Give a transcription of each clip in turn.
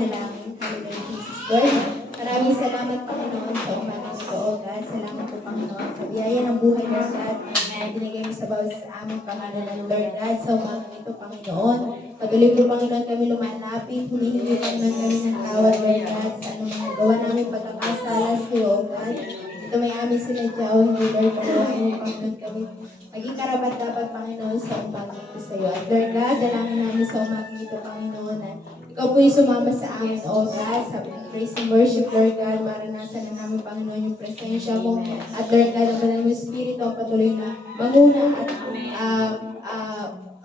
Dalangin kami ng Jesus Lord. Maraming salamat, Panginoon, sa umagang ito, O God. Salamat po, Panginoon, sa biyaya ng buhay na God na binigay mo sa bawat sa aming Panginoon, Lord God. Sa umagang ito, Panginoon, patuloy po, Panginoon, kami lumalapit, humihingi, Panginoon, kami ng tawad, Lord God, sa anong nagawa namin pagkakasala sa iyo, O God. Ito may aming sinadya, O hindi, Lord, pagawain mo, Panginoon, kami maging karapat dapat, Panginoon, sa umagang ito sa iyo. At Lord God, dalangin namin sa umagang ito, Panginoon, na ikaw po yung sumama sa amin, O God, sa praise and worship, Lord God. Maranasan na namin, Panginoon, yung presensya mo. At Lord God, ang banal mo Espiritu ang patuloy na manguna at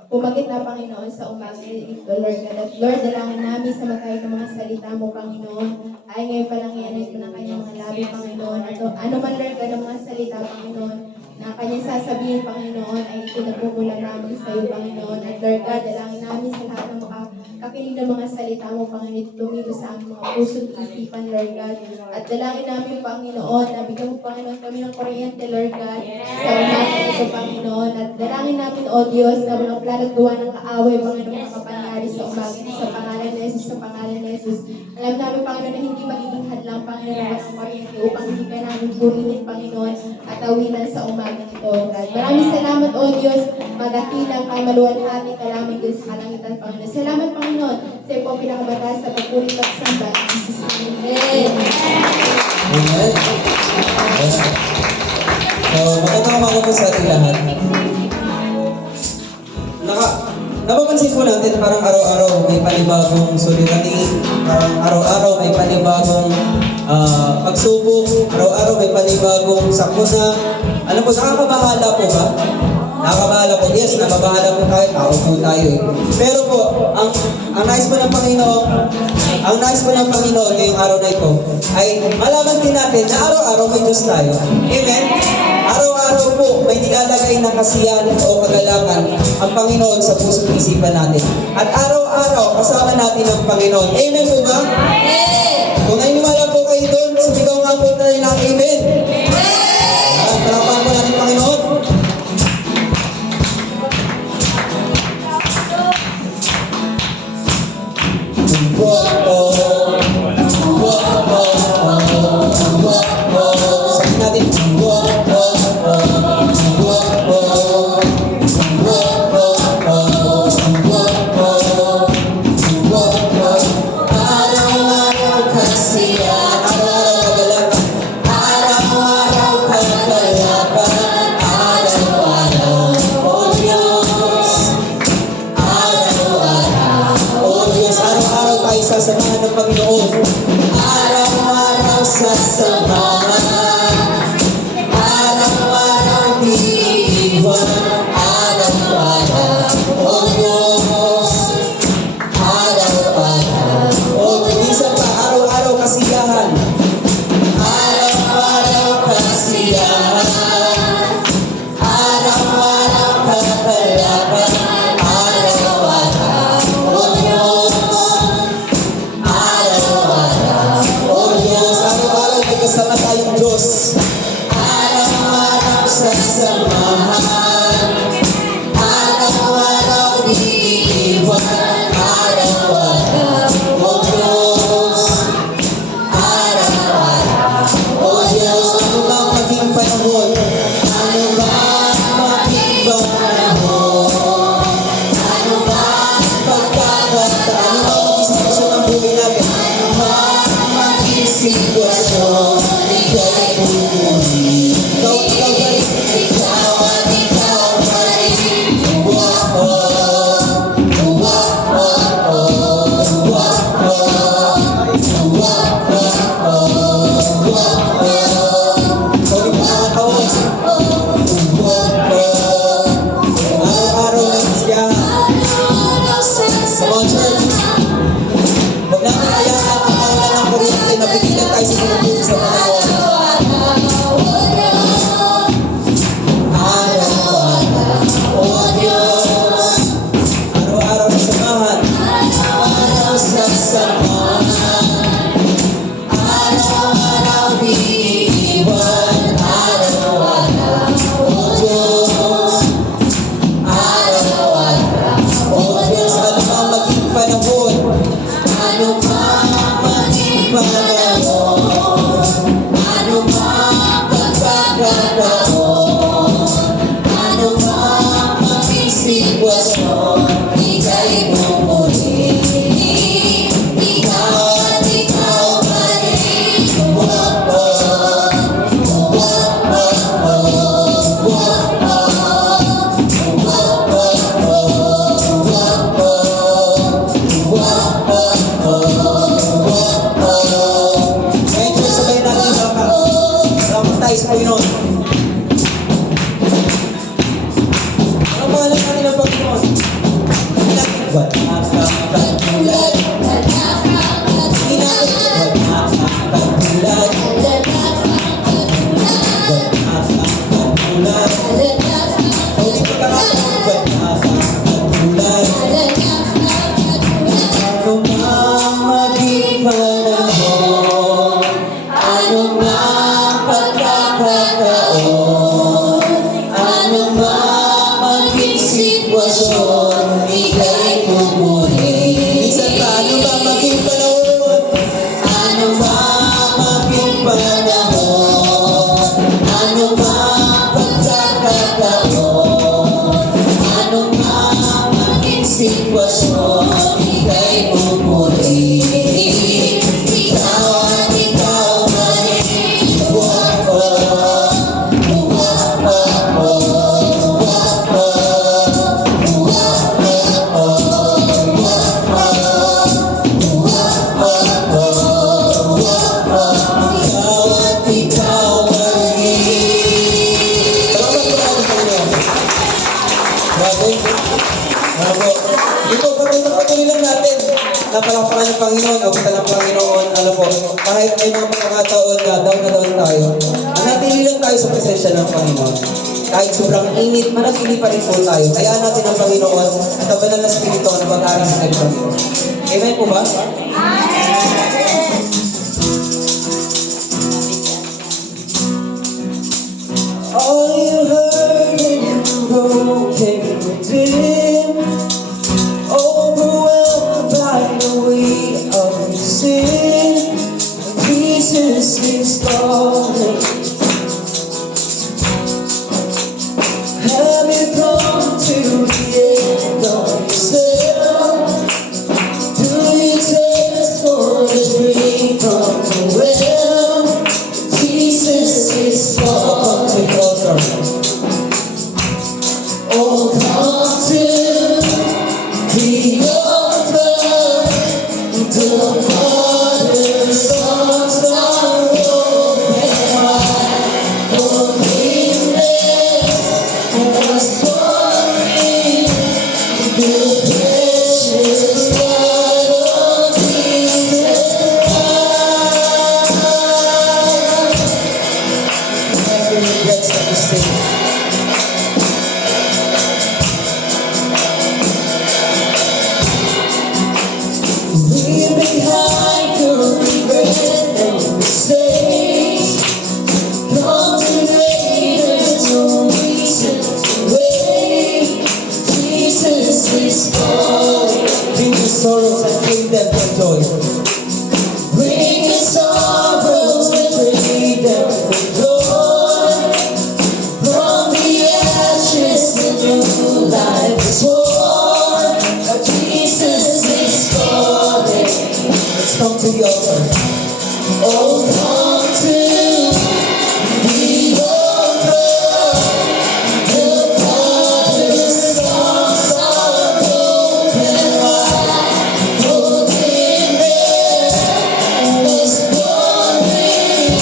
pumagit na, Panginoon, sa umaga ito, Lord God. At Lord, dalangin namin sa matay ng mga salita mo, Panginoon. Ay ngayon pa lang ianay ko ng kanyang mga labi, Panginoon. At ano man, Lord God, ang mga salita, Panginoon, na kanyang sasabihin, Panginoon, ay ito nagmumula namin sa iyo, Panginoon. At Lord God, dalangin namin sa lahat ng kakinig ng mga salita mo, Panginoon, tumilo sa aming mga puso at isipan, Lord God. At dalangin namin, Panginoon, na bigyan mo, Panginoon, kami ng kuryente, Lord God, sa umaga ito, Panginoon. At dalangin namin, O Diyos, na walang plan at gawa ng kaaway, Panginoon, makapangyari sa umaga sa pangalan ni Jesus, sa pangalan ni Jesus. Alam namin, Panginoon, na hindi magiging hadlang, Panginoon, na walang kuryente upang hindi ka namin purihin, Panginoon, at awilan sa umaga ito, God. Maraming salamat, O Diyos, magakilang kay maluwalhati ka lamang Diyos sa kalangitan, Panginoon. Salamat, Panginoon, sa iyo po ang pinakabataas sa pagpuri pagsamba. In Jesus' name. Amen. Amen. So, magandang umaga po sa ating lahat. Napapansin po natin parang araw-araw may panibagong suliranin, parang araw-araw may panibagong pagsubok, araw-araw may panibagong sakuna. Ano po, nakakabahala po ba? Nakakabahala po. Yes, nababahala po tayo, tao po tayo eh. Pero po, ang nais po ng Panginoon, ngayong araw na ito, ay malaman din natin na araw-araw may Diyos tayo. Amen? Araw-araw po may nilalagay na kasiyahan o kagalakan ang Panginoon sa puso't isipan natin. At araw-araw kasama natin ang Panginoon. Amen po ba? Amen! Kung naniniwala po kayo doon, sumigaw nga po tayo ng Amen! Amen! Palapakan po natin Panginoon. Sabi natin, sasamahan ng Panginoon. Araw-araw sasamahan, araw-araw iiwan, araw-araw, O Diyos, araw-araw, O minsan pa, araw-araw kasiyahan, araw-araw kasiyahan, araw-araw kapalapan, araw-araw, O Diyos, kasama tayong Diyos. Araw-araw sasamahan, araw-araw iiwan, araw-araw, O Diyos, araw-araw, O Diyos. Ano bang maging panahon? Ano bang maging panahon? Ano bang pagkakataon? Ano bang sitwasyon ng buhay natin? Ano bang maging sitwasyon? Ano ba panahon, ano mang pagkakataon, ano mang maging sitwasyon, ika'y pupuli. Ikaw at ikaw pa rin. Medyo sabay natin baka. Salamat tayo sa Panginoon. Ang pangalan natin ng Panginoon. Wala kang katulad. Hindi natin. Wala kang katulad. Wala kang katulad. Hindi ko kakatulad. Wala kang katulad. Ano mang maging panahon, ano mang pagkakataon, ano mang maging sitwasyon, ika'y pupuli. Minsan pa, ano ba maging panahon? Ano mang maging panahon, ano mang pagkakataon, ano mang maging sitwasyon, ika'y pupuli. Ikaw at ikaw pa rin. Ikaw at ikaw pa rin. Salamat po natin sa inyo. Bravo. Bravo. Dito, patuloy lang natin. Napalakpakan ng Panginoon, abutan ng Panginoon. Alam po, kahit may mga pagkakataon na down tayo, manatili lang tayo sa presensya ng Panginoon. Kahit sobrang init, manatili pa rin po tayo. Hayaan natin ang Panginoon at ang banal na Espiritu na mag-aral sa kanyang Panginoon. Amen po ba? All you heard and broken within, overwhelmed by the weight of your sin. Jesus is calling. Have you come to the end of yourself? Do you taste for the drink from the well? Jesus is calling. Oh, come to the altar. The water's songs are open wide. Forgiveness was pouring. The precious blood of Jesus Christ. Never regrets that mistake. Leave behind your regret and mistakes. Come today, there's no reason to wait. Jesus is calling. Bring your sorrows and trade them for joy. Bring your sorrows and trade them for joy. From the ashes, a new life is born. Jesus is calling. Let's come to the altar. Oh, come to the altar. The Father's arms are open wide. Forgiveness was pouring.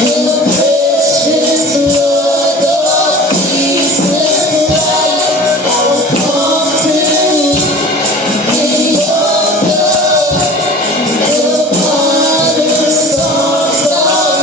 The precious blood of Jesus Christ. Oh, come to the altar. The Father's arms are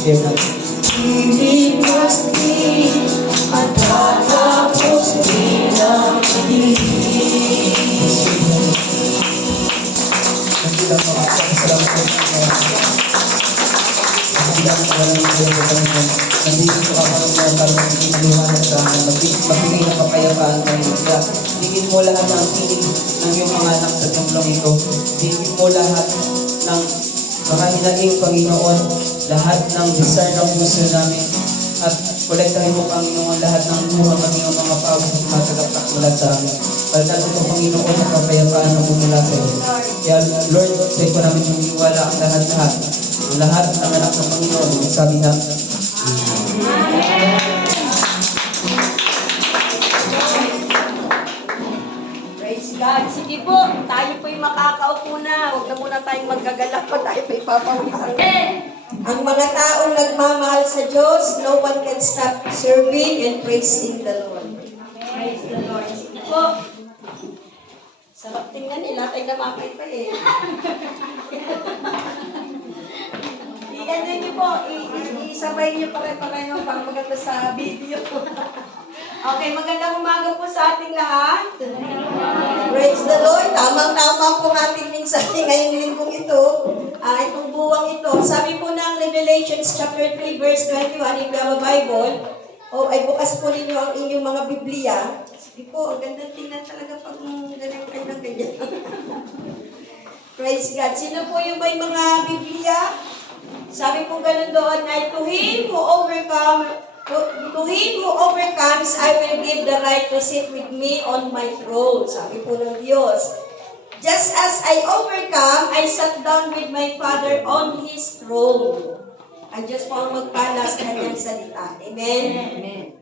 share natin. Ibig pasti at tatapos bilang inis. Nagbilang mga salamat po. Nagbilang maraming salamat po. Nandito po ako ng para maliwanag sa magbigay ng kapayapaan ng isla. Bigyan mo lahat ng piling ng iyong mga anak sa templong ito. Bigyan mo lahat ng mga hinaging Panginoon, lahat ng desire ng puso namin. At kolektahin mo, Panginoon, lahat ng luha, Panginoon, mga pawis at mga tagapak mula sa amin. Pagkalito mo, Panginoon, ang kapayapaan na bumula sa iyo. Kaya, Lord, sa iyo namin humiwala ang lahat-lahat. Ang lahat ng anak ng Panginoon, sabi na, Praise God. Sige po, tayo po'y makakaupo na. Huwag na muna tayong magagala pa. Tayo po'y papawisan. Ang mga taong nagmamahal sa Diyos, no one can stop serving and praising the Lord. Praise the Lord. Sige po. Sarap tingnan eh. Lahat ay namakay pa eh. I-ano niyo po. Isabay niyo pare-pareho para maganda sa video. Okay, magandang umaga po sa ating lahat. Praise the Lord. Tamang-tama po ating mensahe ngayong linggong ito. Itong buwang ito. Sabi po ng Revelations chapter 3 verse 21, if you have a Bible, ay bukas po ninyo ang inyong mga Biblia. Sige po, ang ganda tingnan talaga pag ganyan kayo ng ganyan. Praise God. Sino po yung may mga Biblia? Sabi po ganun doon ay to him who overcomes, I will give the right to sit with me on my throne. Sabi po ng Diyos. Just as I overcome, I sat down with my Father on His throne. Ay Diyos po ang magpala sa kanyang salita. Amen? Amen.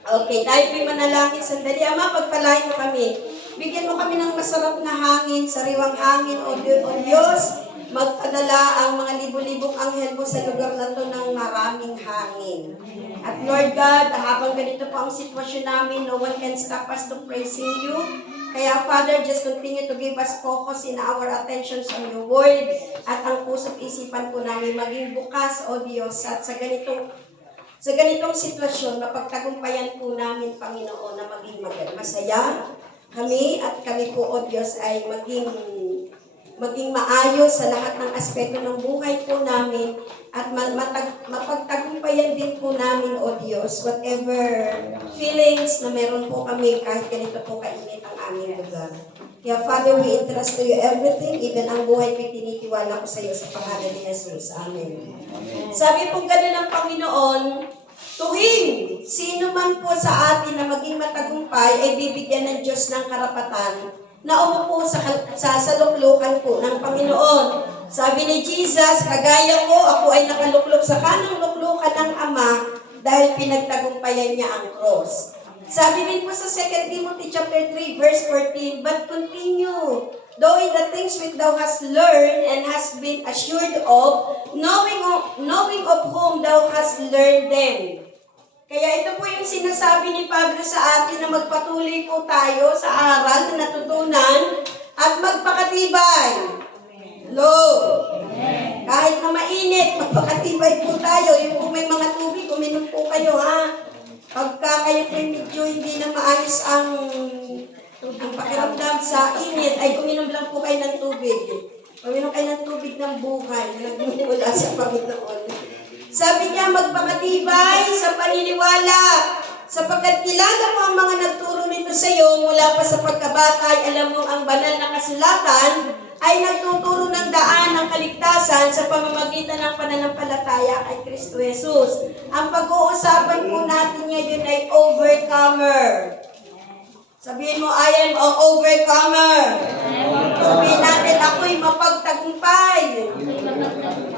Okay, tayo po'y manalangin sandali. Ama, pagpalain mo kami. Bigyan mo kami ng masarap na hangin, sariwang hangin, O Diyos. Magpadala ang mga libo-libong anghel mo sa lugar na to ng maraming hangin. At Lord God, habang ganito po ang sitwasyon namin, no one can stop us to praising you. Kaya Father, just continue to give us focus in our attention on your word at ang puso't isipan po namin maging bukas, O Diyos, at sa ganitong sitwasyon, mapagtagumpayan po namin, Panginoon, na maging masaya kami at kami po, O Diyos, ay maging maayos sa lahat ng aspeto ng buhay po namin at mapagtagumpayan din po namin, O Diyos, whatever feelings na meron po kami kahit ganito po kainit ang aming lugar. Kaya Father, we entrust to you everything, even ang buhay ko'y tinitiwala ko sa iyo sa pangalan ni Jesus. Amen. Sabi po ganun ng Panginoon, tuwing sino man po sa atin na maging matagumpay ay bibigyan ng Diyos ng karapatan na umupo sa saluklukan po ng Panginoon. Sabi ni Jesus, kagaya ko, ako ay nakaluklok sa kanang luklukan ng Ama dahil pinagtagumpayan niya ang cross. Sabi din po sa 2 Timothy chapter 3 verse 14, but continue doing the things which thou hast learned and hast been assured of, knowing of whom thou hast learned them. Kaya ito po yung sinasabi ni Pablo sa atin na magpatuloy po tayo sa aral na natutunan at magpakatibay. Lord, kahit na mainit, magpakatibay po tayo. Yung kung may mga tubig, uminom po kayo, ha? Pagka kayo po medyo hindi na maayos ang pakiramdam sa init, ay uminom lang po kayo ng tubig. Uminom kayo ng tubig ng buhay na nagmumula sa Panginoon. Sabi niya, magpakatibay sa paniniwala, sapagkat kilala mo ang mga nagturo nito sa iyo mula pa sa pagkabata ay alam mo ang banal na kasulatan ay nagtuturo ng daan ng kaligtasan sa pamamagitan ng pananampalataya kay Kristo Jesus. Ang pag-uusapan po natin ngayon ay overcomer. Sabihin mo, I am an overcomer. Sabihin natin, ako'y mapagtagumpay.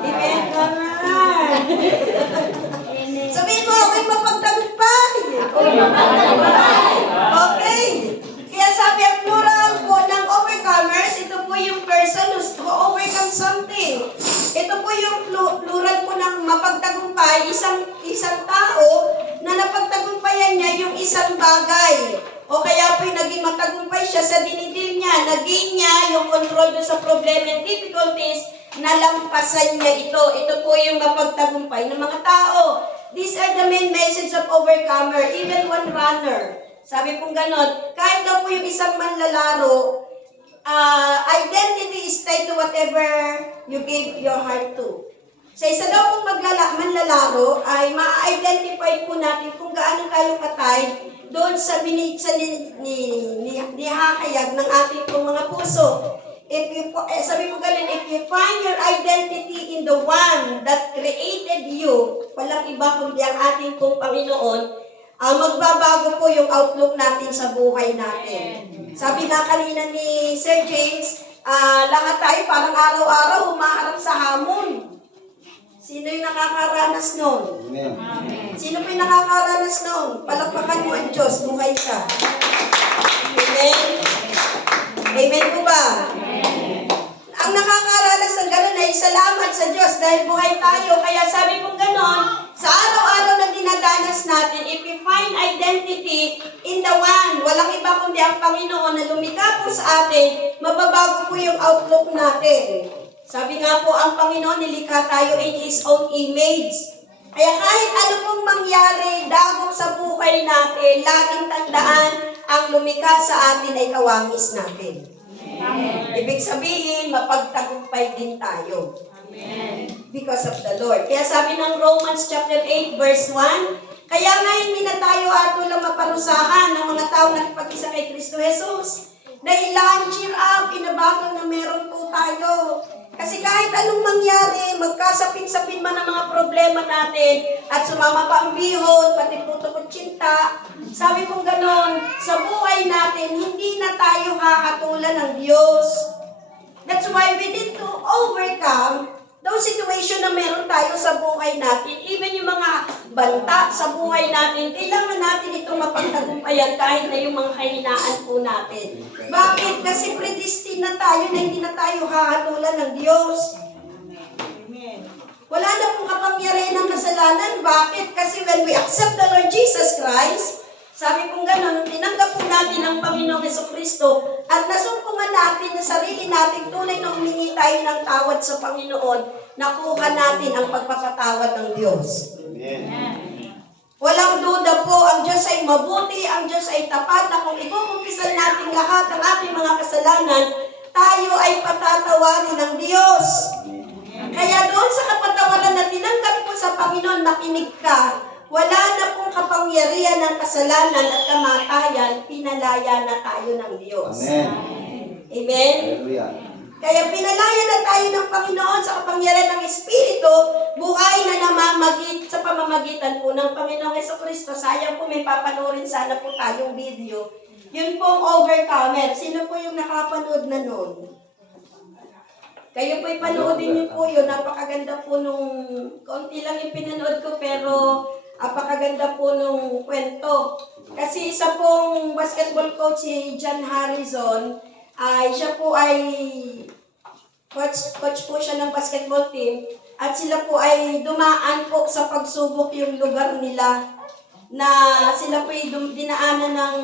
Amen, kaman. Sabihin mo, ako'y mapagtagumpay. Okay. Kaya sabi ang plural po ng overcomers, ito po yung person who overcome something. Ito po yung plural po ng mapagtagumpay, isang tao na napagtagumpayan niya yung isang bagay. O kaya po'y naging matagumpay siya sa dinidil niya, naging niya yung control doon sa problem and difficulties, nalampasan niya ito. Ito po yung mapagtagumpay ng mga tao. These are the main message of overcomer, even one runner. Sabi pong ganon, kahit daw po yung isang manlalaro, identity is tied to whatever you give your heart to. Sa isa daw pong manlalaro ay ma-identify po natin kung gaano tayo katay doon sa nihahayag ng ating pong mga puso. Sabi mo galing, if you find your identity in the one that created you, walang iba kundi ang ating pong Panginoon, magbabago po yung outlook natin sa buhay natin. Sabi nga kanina ni Sir James, lahat tayo parang araw-araw humaharap sa hamon. Sino yung nakakaranas nun? Amen. Sino po yung nakakaranas nun? Palakpakan mo ang Diyos, buhay ka. Amen? Amen po ba? Ang nakakaranas ng gano'n ay salamat sa Diyos dahil buhay tayo. Kaya sabi kong gano'n, sa araw-araw na dinadanas natin, if we find identity in the one, walang iba kundi ang Panginoon na lumikha po sa atin, mababago po yung outlook natin. Sabi nga po, ang Panginoon nilikha tayo in His own image. Kaya kahit ano pong mangyari, dagok sa buhay natin, laging tandaan, ang lumikha sa atin ay kawangis natin. Amen. Ibig sabihin, mapagtagumpay din tayo. Amen. Because of the Lord. Kaya sabi ng Romans chapter 8 verse 1, kaya nga hindi na tayo atulang maparusahan ng mga taong nakipag-isa kay Kristo Jesus. Dahilan, cheer up, inabagal na meron po tayo. Kasi kahit anong mangyari, magkasapin-sapin man ang mga problema natin at sumama pa ang bihon, pati puto kutsinta, sabi kong ganon, sa buhay natin, hindi na tayo hahatulan ng Diyos. That's why we need to overcome those situation na meron tayo sa buhay natin. Even yung mga banta sa buhay natin, kailangan natin itong mapagtagumpayan kahit na yung mga kahinaan po natin. Bakit? Kasi predestined na tayo na hindi na tayo hahatulan ng Diyos. Wala na pong kapangyarihan ng kasalanan. Bakit? Kasi when we accept the Lord Jesus Christ, sabi kong gano'n, tinanggap po natin ang Panginoong Jesucristo at nasumpungan natin na sarili natin tunay na humingi tayo ng tawad sa Panginoon, nakuha natin ang pagpapatawad ng Diyos. Amen. Walang duda po, ang Diyos ay mabuti, ang Diyos ay tapat na kung ikukumpisan natin lahat ng ating mga kasalanan, tayo ay patatawarin ng Diyos. Kaya doon sa kapatawaran na tinanggap mo sa Panginoon, makinig ka. Wala na pong kapangyarihan ng kasalanan at kamatayan, pinalaya na tayo ng Diyos. Amen. Amen? Hallelujah. Kaya pinalaya na tayo ng Panginoon sa kapangyarihan ng Espiritu, buhay na sa pamamagitan po ng Panginoong Jesucristo. Sayang po may papanoorin sana po tayong video. Yun pong overcomer. Sino po yung nakapanood na nun? Kayo po'y panoodin niyo po yun. Napakaganda po nung, konti lang yung pinanood ko, pero napakaganda po nung kwento. Kasi isa pong basketball coach, si John Harrison, siya po ay coach po siya ng basketball team. At sila po ay dumaan po sa pagsubok yung lugar nila na sila po ay dinaanan ng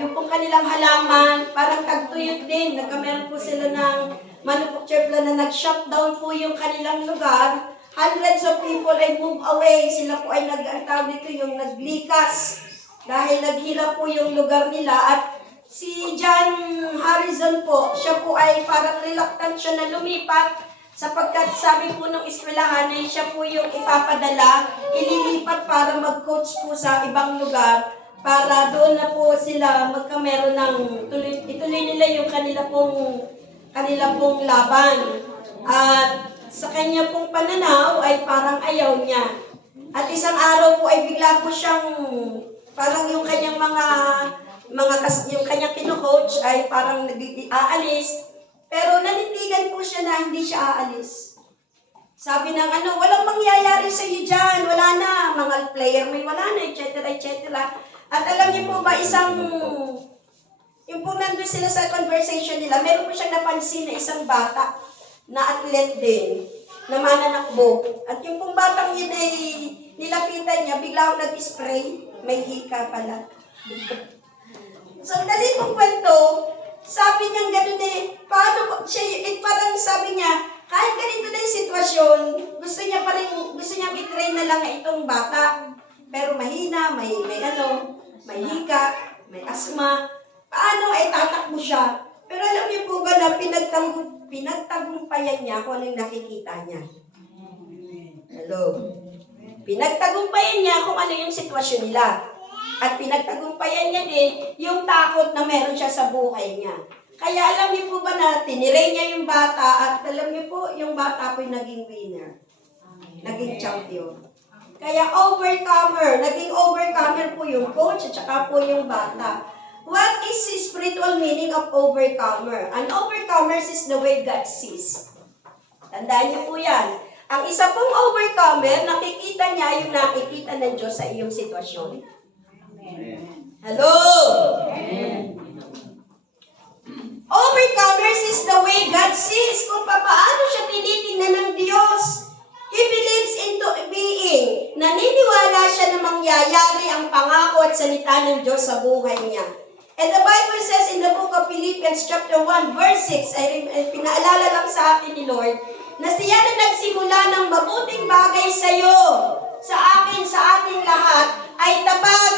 yung pong kanilang halaman, parang tagtuyot din. Nagkameron po sila ng manufacture plan na nag-shutdown po yung kanilang lugar. Hundreds of people ay move away. Sila po ay naglikas dahil naghirap po yung lugar nila. At si John Harrison po, siya po ay parang reluctant siya na lumipat sapagkat sabi po ng eskwelahan ay siya po yung ipapadala, ililipat para mag-coach po sa ibang lugar para doon na po sila magkameron ng ituloy nila yung kanila pong laban. At sa kanya pong pananaw ay parang ayaw niya. At isang araw po ay bigla po siyang parang yung kanyang yung kanyang kino-coach ay parang aalis. Pero nanindigan po siya na hindi siya aalis. Sabi ng walang mangyayari sa iyo dyan, wala na, mga player may wala na, etc. etc. At alam niyo po ba, yung po nandun sila sa conversation nila, meron po siyang napansin na isang bata na athlete din, na mananakbo. At yung pong batang yun ay nilapitan niya, bigla nag-spray, may hika pala. Sandali pong kwento, sabi niya gano'n parang sabi niya, kahit ganito na yung sitwasyon, gusto niya i-train na lang itong bata. Pero mahina, may hika, may asma. Paano ay tatakbo siya? Pero alam niyo po ba na pinagtagumpayan niya kung ano yung nakikita niya? Hello? Pinagtagumpayan niya kung ano yung sitwasyon nila. At pinagtagumpayan niya din yung takot na meron siya sa buhay niya. Kaya alam niyo po ba na tiniray niya yung bata at alam niyo po, yung bata po yung naging winner. Naging champion. Kaya naging overcomer po yung coach at saka po yung bata. What is the spiritual meaning of overcomer? An overcomer is the way God sees. Tandaan niyo po yan. Ang isa pong overcomer, nakikita niya yung nakikita ng Diyos sa iyong sitwasyon. Hello? Overcomers is the way God sees kung paano siya tinitingnan ng Diyos. He believes into being. Naniniwala siya na mangyayari ang pangako at salita ng Diyos sa buhay niya. And the Bible says in the book of Philippians chapter 1 verse 6, pinaalala lang sa akin ni Lord, na siya na nagsimula ng mabuting bagay sa iyo, sa akin, sa ating lahat, ay tapat.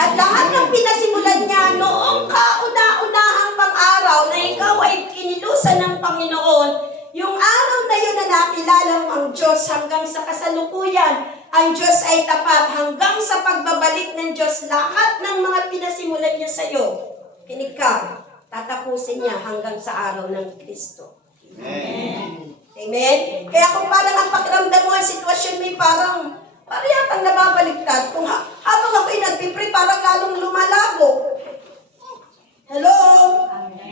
At lahat ng pinasimulan niya noong kauna-unahang pang-araw na ikaw ay kinilusan ng Panginoon, yung araw na yun na nakilala mo ang Diyos hanggang sa kasalukuyan, ang Diyos ay tapat hanggang sa pagbabalik ng Diyos, lahat ng mga pinasimulan niya sa iyo, kinig ka, tatapusin niya hanggang sa araw ng Kristo. Amen. Amen? Kaya kung parang ang pakiramdam mo, ang sitwasyon mo parang yatang nababaliktad. Kung habang ako'y nagpipray, parang lalong lumalabo. Hello?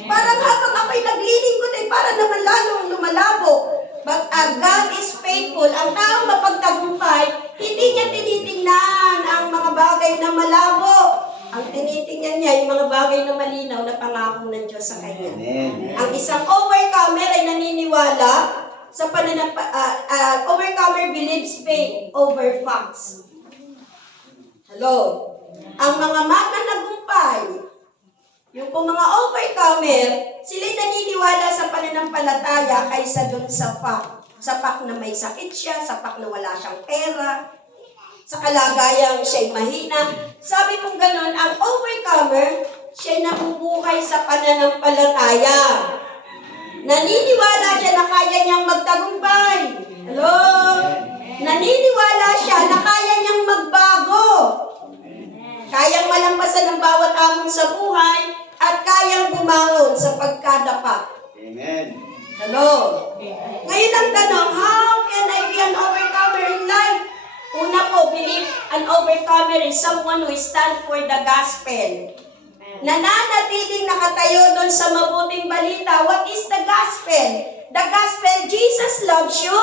Parang habang ako'y naglilingkod, parang naman lalong lumalabo. But God is faithful. Ang taong mapagtagumpay, hindi niya tinitingnan ang mga bagay na malabo. Ang tinitingnan niya, yung mga bagay na malinaw na pangako ng Diyos sa kanya. Ang isang overcomer ay naniniwala sa overcomer believes faith over facts. Hello? Ang mga mananagumpay, yung po mga overcomer, sila'y naniniwala sa pananampalataya kaysa dun sa fact. Sa fact na may sakit siya, sa fact na wala siyang pera, sa kalagayang siya'y mahina. Sabi kong ganun, ang overcomer, siya'y nabubuhay sa pananampalataya. Naniniwala siya na kaya niyang magtagumpay. Hello? Naniniwala siya na kaya niyang magbago. Kayang malampasan ang bawat hamon sa buhay at kayang bumangon sa pagkadapa. Amen. Hello? Ngayon ang tanong, how can I be an overcomer in life? Una po, believe an overcomer is someone who stands for the gospel. Nananatiling nakatayo doon sa mabuting balita. What is the gospel? The gospel, Jesus loves you,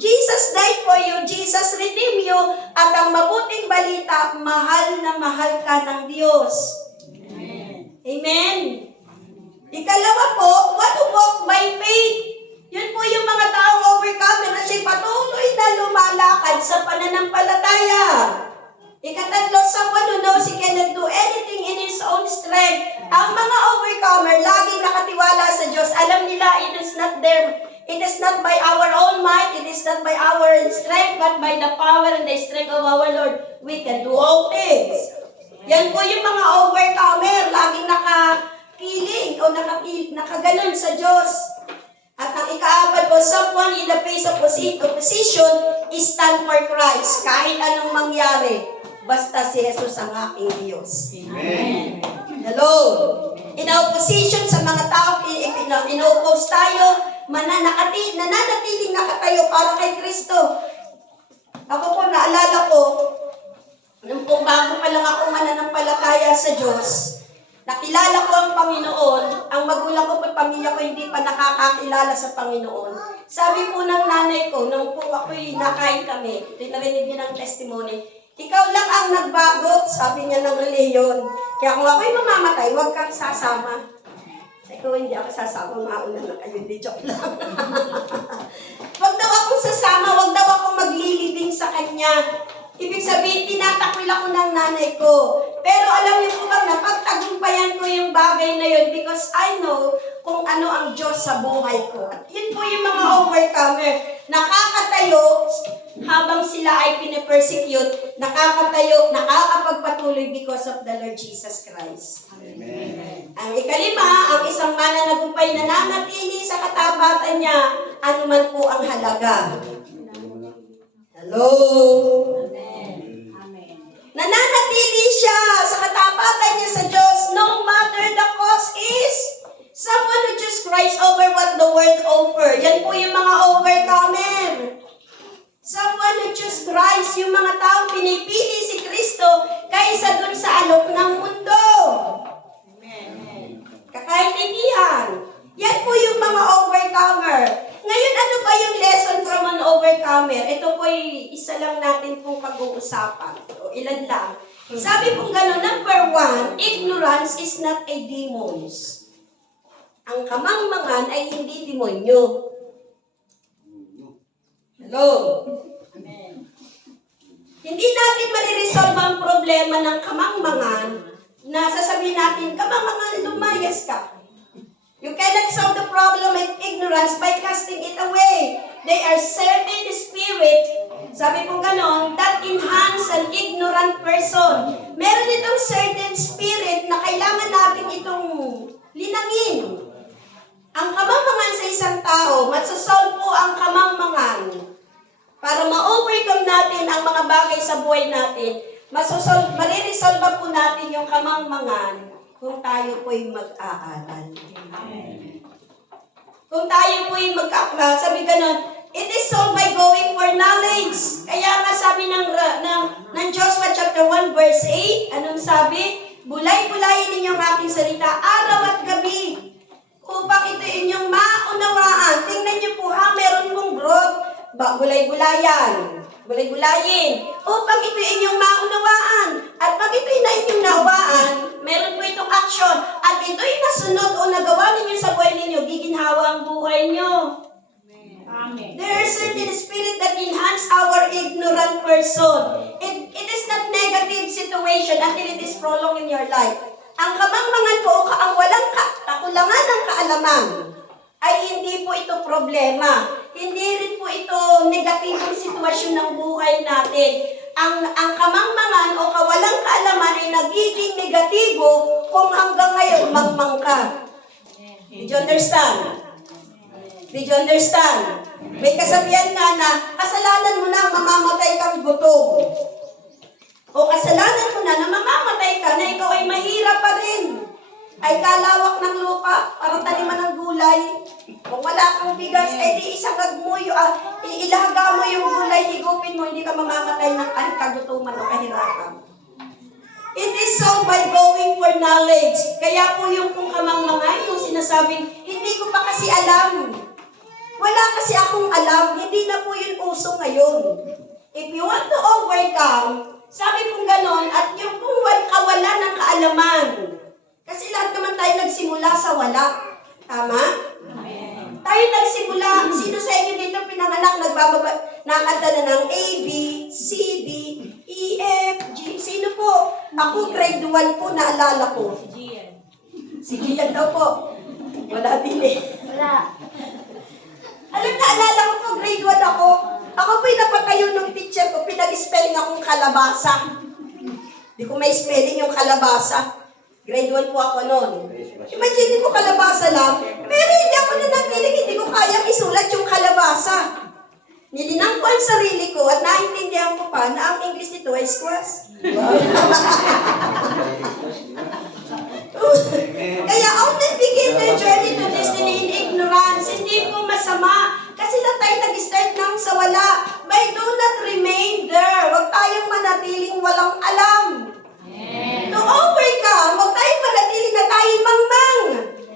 Jesus died for you, Jesus redeemed you, at ang mabuting balita, mahal na mahal ka ng Diyos. Amen. Amen. Ikalawa po, what to walk by faith? Yun po yung mga taong overcomer na siya patuloy na lumalakad sa pananampalataya. Ikatatlo, someone who knows he cannot do anything in his own strength. Ang mga overcomer, laging nakatiwala sa Diyos. Alam nila, it is not by our own might, it is not by our strength, but by the power and the strength of our Lord, we can do all things. Yan po yung mga overcomer, laging nakakiling o nakaganon sa Diyos. At ang ikaapat po, someone in the face of opposition is stand for Christ. Kahit anong mangyari, basta si Jesus ang aking Diyos. Amen. Hello? In opposition sa mga tao, in-oppose tayo, nananatiling nakatayo para kay Kristo. Ako po, naalala ko, nung po bago pa lang ako mananampalataya sa Diyos, nakilala ko ang Panginoon, ang magulang ko at pamilya ko hindi pa nakakakilala sa Panginoon. Sabi po ng nanay ko, nung po ako'y nakain kami, narinig niya ng testimony, ikaw lang ang nagbago, sabi niya ng reliyon. Kaya kung ako'y mamamatay, huwag kang sasama. Sabi ko, hindi ako sasama, mauna na kayo, hindi joke lang. Huwag daw akong sasama, huwag daw akong maglilibing sa kanya. Ibig sabihin, tinatakil ako ng nanay ko. Pero alam niyo po bang, napagtagumpayan ko yung bagay na yun because I know kung ano ang Diyos sa buhay ko. At yun po yung mga overcomer. Nakakatayo habang sila ay pinipersecute, nakakapagpatuloy because of the Lord Jesus Christ. Amen. Ang ikalima, ang isang mananagumpay na nanatili sa katapatan niya, anuman po ang halaga. Hello? Nananatili siya sa katapatan niya sa Diyos, no matter the cost is someone who choose Christ over what the world offer. Yan po yung mga overcomer. Someone who choose Christ, yung mga taong pinipili si Kristo kaysa dun sa alok ng mundo. Kakaintindihan. Yan po yung mga overcomer. Ngayon, ano ba yung lesson from an overcomer? Ito po isa lang natin pong pag-uusapan. O ilan lang. Sabi pong gano'n, number 1, ignorance is not a demons. Ang kamangmangan ay hindi demonyo. Hello? Amen. Hindi natin mariresolve ang problema ng kamangmangan na sasabihin natin, kamangmangan, lumayas ka. You cannot solve the problem with ignorance by casting it away. They are certain spirit, sabi po ganon, that enhance an ignorant person. Meron itong certain spirit na kailangan natin itong linangin. Ang kamangmangan sa isang tao, masasolve po ang kamangmangan. Para ma-overcome natin ang mga bagay sa buhay natin, mariresolve po natin yung kamangmangan kung tayo po'y mag-aaral. Kung tayo po'y mag-aaral, sabi ganon, it is solved by going for knowledge. Kaya nga sabi ng Joshua chapter 1 verse 8, anong sabi? Bulay-bulayin ninyo ang aking salita araw at gabi upang ito inyong maunawaan. Tingnan niyo po ha, meron pong growth. Bulay-bulayan. Bulay-bulayin. Upang ito inyong maunawaan. At pag ito'y na inyong naunawaan, meron po itong action. At ito'y nasunod o nagawa ninyo sa buhay ninyo, giginhawa ang buhay nyo. Amen. There are certain spirit that enhance our ignorant person. It is not negative situation until it is prolonged in your life. Ang kamangmangan po, ang walang kakulangan ng kaalaman, ay hindi po ito problema. Hindi rin po ito negatibong sitwasyon ng buhay natin. Ang kamangmangan o kawalang kaalaman ay nagiging negatibo kung hanggang ngayon mangmang ka. Did you understand? Did you understand? May kasabihan nga na kasalanan mo na mamamatay kang gutom. O kasalanan mo na mamamatay ka na ikaw ay mahirap pa rin. Ay kalawak ng lupa, parang taniman ng gulay. Kung wala kang bigas, ay di isagad mo, ilahaga mo yung gulay, higupin mo, hindi ka mamamatay ng kagutuman o kahirapan. It is so by going for knowledge. Kaya po yung kung kamangmangay, yung sinasabing, hindi ko pa kasi alam. Wala kasi akong alam, hindi na po yun uso ngayon. If you want to overcome, sabi kong ganon, at yung kung kawalan ng kaalaman, kasi lahat naman tayo nagsimula sa wala. Tama? Amen. Tayo nagsimula, sino sa inyo dito pinanganak, nakanta na ng A, B, C, D, E, F, G. Sino po? Ako grade 1 po, naalala ko. Si Gian. Si Gian daw po. Wala din eh. Wala. Alam na, alala ko po, grade 1 ako. Ako po'y napatayo ng teacher ko, pinag-spelling akong kalabasa. Hindi ko may spelling yung kalabasa. Grade 1 po ako noon. Imagine ko kalabasa lang, pero hindi ako nanatiling, hindi ko kayang isulat yung kalabasa. Nilinang ko ang sarili ko at naintindihan ko pa na ang English nito ay squash. Wow. Kaya only begin the journey to destiny in ignorance. Hindi po masama. Kasi lang tayo nag-start nang sa wala. But do not remain there. Huwag tayong manatiling walang alam. To overcome, huwag tayong manatiling na tayo mangmang.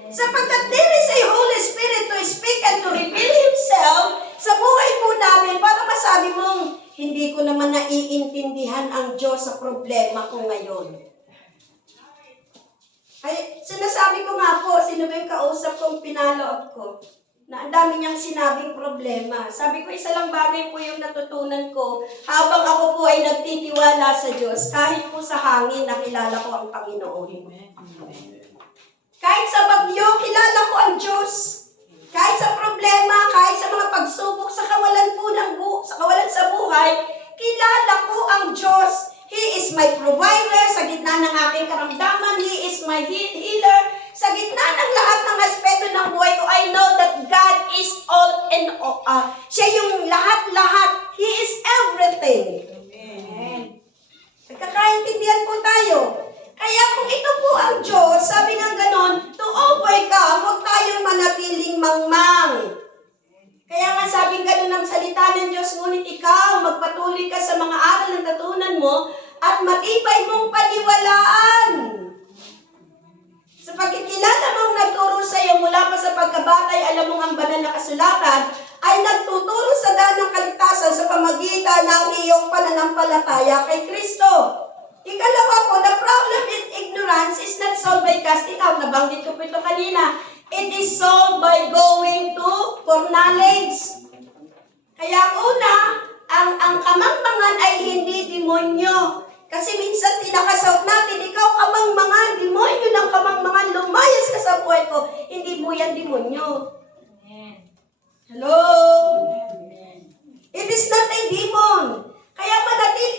Sapagkat there is a Holy Spirit to speak and to reveal Himself sa buhay po namin para masabi mong, hindi ko naman naiintindihan ang Diyos sa problema ko ngayon. Ay, sinasabi ko nga po, sino ba yung kausap kong pinaload ko? na ang dami niyang sinabing problema. Sabi ko, isa lang bagay po yung natutunan ko habang ako po ay nagtitiwala sa Diyos, kahit po sa hangin, nakilala ko ang Panginoon. Kahit sa bagyo, kilala ko ang Diyos. Kahit sa problema, kahit sa mga pagsubok, sa kawalan po sa kawalan sa buhay, kilala ko ang Diyos. He is my provider sa gitna ng aking karamdaman. He is my healer. Sa gitna ng lahat ng aspeto ng buhay ko, I know that God is all in all. Siya yung lahat-lahat. He is everything. Amen. Nagkakaintindihan po tayo. Kaya kung ito po ang Diyos, sabi nga ganon, to overcome, huwag tayong manatiling mangmang. Kaya nga sabing ganon ang salita ng Diyos, ngunit ikaw, magpatuloy ka sa mga aral na natutunan mo at matibay mong paniwalaan. Sa pagkikilala mong nagturo sa iyo mula pa sa pagkabata ay alam mong ang banal na kasulatan ay nagtuturo sa daan ng kaligtasan sa pamagitan ng iyong pananampalataya kay Kristo. Ikalawa po, the problem with ignorance is not solved by casting out. Nabanggit ko po ito kanina. It is solved by going to for knowledge. Kaya una, ang kamangmangan ay hindi demonyo. Kasi minsan tinakasawt natin, ikaw kamangmangan, demonyo ng kamangmangan, lumayas ka sa buhay ko. Hindi mo yan demonyo. Hello? It is not a demon. Kaya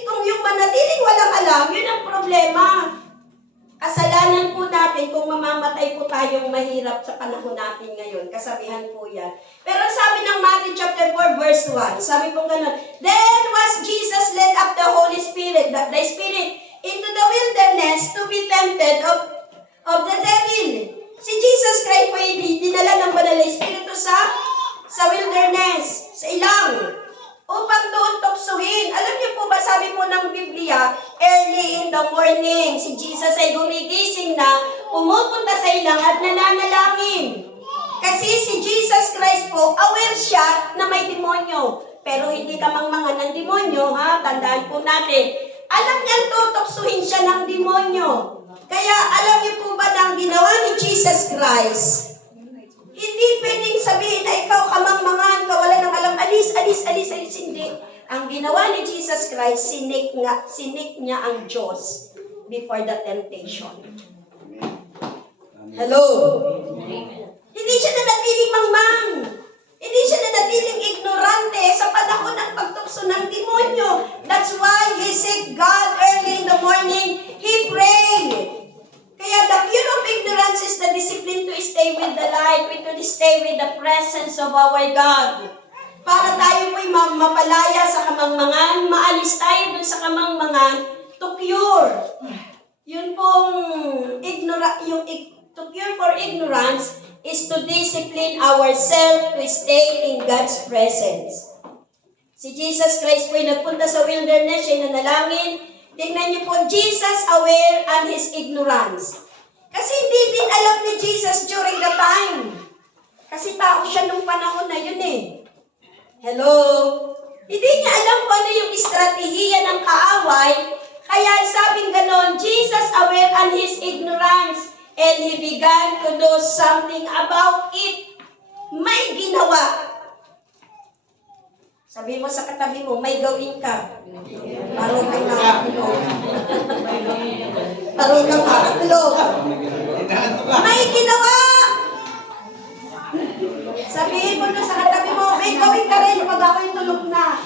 kung yung manatiling walang alam, yun ang problema. Kasalanan po natin kung mamamatay po tayong mahirap sa panahon natin ngayon. Kasabihan po yan. Pero sabi ng Matthew chapter 4 verse 1, sabi po ganun, then was Jesus led up the Holy Spirit, the Spirit, into the wilderness to be tempted of the devil. Si Jesus Christ po dinala ng banal na Espiritu sa wilderness, sa ilang, upang doon tuksuhin. Alam niyo po ba, sabi po ng Biblia, early in the morning, si Jesus ay gumigising na, pumupunta sa ilang at nananalangin. Kasi si Jesus Christ po, aware siya na may demonyo. Pero hindi kamangmangan ng demonyo, ha? Tandaan po natin. Alam niyang tutuksuhin siya ng demonyo. Kaya alam niyo po ba na ang ginawa ni Jesus Christ? Hindi pwedeng sabihin na ikaw kamangmangan, kawalan ng alam, alis, hindi. Ang ginawa ni Jesus Christ, sinik niya ang Diyos before the temptation. Hello? Hindi siya nanatiling mangmang. Hindi siya nanatiling ignorante sa panahon ng pagtukso ng demonyo. That's why he seek God early in the morning. He prayed. Kaya the cure of ignorance is the discipline to stay with the light, to stay with the presence of our God. Para tayo po'y mapalaya sa kamangmangan, maalis tayo dun sa kamangmangan to cure. Yun pong to cure for ignorance is to discipline ourselves to stay in God's presence. Si Jesus Christ po'y nagpunta sa wilderness, siya nanalangin. Tingnan niyo po, Jesus aware and his ignorance. Kasi hindi din alam ni Jesus during the time. Kasi tao siya nung panahon na yun eh. Hello? Hindi niya alam kung ano yung estratehiya ng kaaway. Kaya sabing ganon, Jesus aware and his ignorance. And he began to do something about it. May ginawa. Sabi mo sa katabi mo, may gawin ka. Parang kang nakatulog. Parang kang nakatulog. May ginawa! Sabihin mo na sa katabi mo, may gawin ka rin pag ako'y tulog na.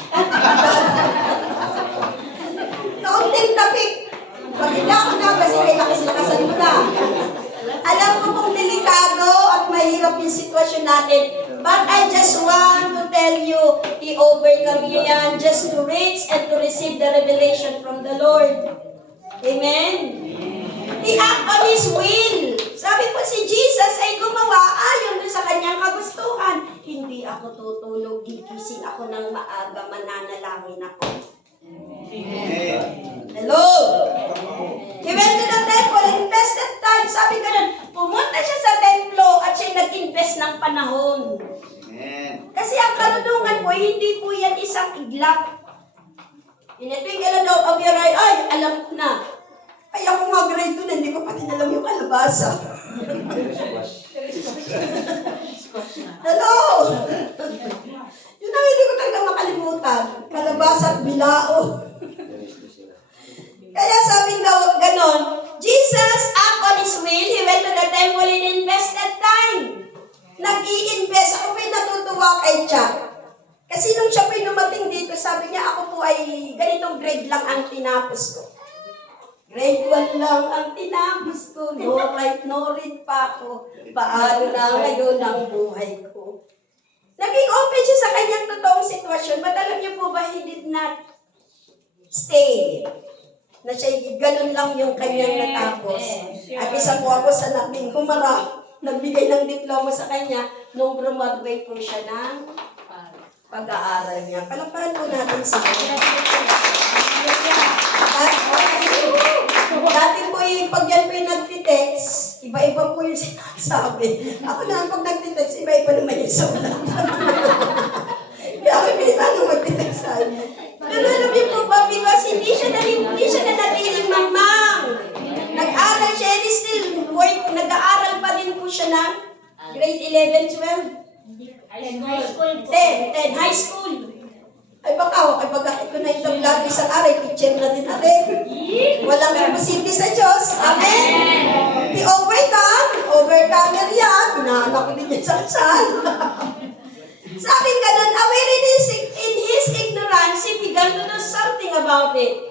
Kaunting tapik. Pag hindi ako na, kasi may lakas-lakasan mo na. Alam ko kung delikado at mahirap yung sitwasyon natin. But I just want to tell you, i-overcome nyo yan just to reach and to receive the revelation from the Lord. Amen? I-act on His will. Sabi po si Jesus ay gumawa ayon sa kanyang kagustuhan. Hindi ako tutulog, gigising ako ng maaga, mananalangin ako. Amen. Hello? He went to the temple and invested time. Sabi ganun, pumunta siya sa templo at siya nag-invest ng panahon. Kasi ang karunungan po, hindi po yan isang iglap. In a twinkle of your eye, ay, alam ko na. Ay, ako nga grade 2 na, hindi ko pati alam yung kalabasa. Hello! Yun ang hindi ko talaga makalimutan. Kalabasa at bilao. Kaya sabi daw ganon, Jesus act on His will. He went to the temple and invested time. Nag-i-invest. Ako po'y natutuwa kay Chuck. Kasi nung siya po'y dumating dito, sabi niya, ako po ay ganitong grade lang ang tinapos ko. Grade 1 lang ang tinapos ko. No right, no read pa ako. Paano na ngayon ang buhay ko? Naging open siya sa kanyang totoong sitwasyon. But alam niyo po ba, he did not stay. Na siya, ganun lang yung kanyang natapos. At isa po ako sa naming humarap. Nagbigay ng diploma sa kanya nung graduate po siya ng pag-aaral niya. Palakpakan po natin sa kanya. Dati po pag yan po yung nagtitext, iba-iba po yung sinasabi. Ako naman pag nagtitext, iba-iba naman yung sulat. Kaya ako ano magtitext sa kanya. Pero alam niyo po ba, because hindi siya natiling mamang. Nag-aral siya, and still nag-aaral pa din po siya ng grade 11, 12. 10 high school. Ay baka, bakit ko na itong lagi sa aray, teacher na din natin. Walang imposible sa Diyos. Amen? He overcomer yan. Inaanak ko din yan sa kasal. Sabi ganun, aware in his ignorance, he began to do something about it.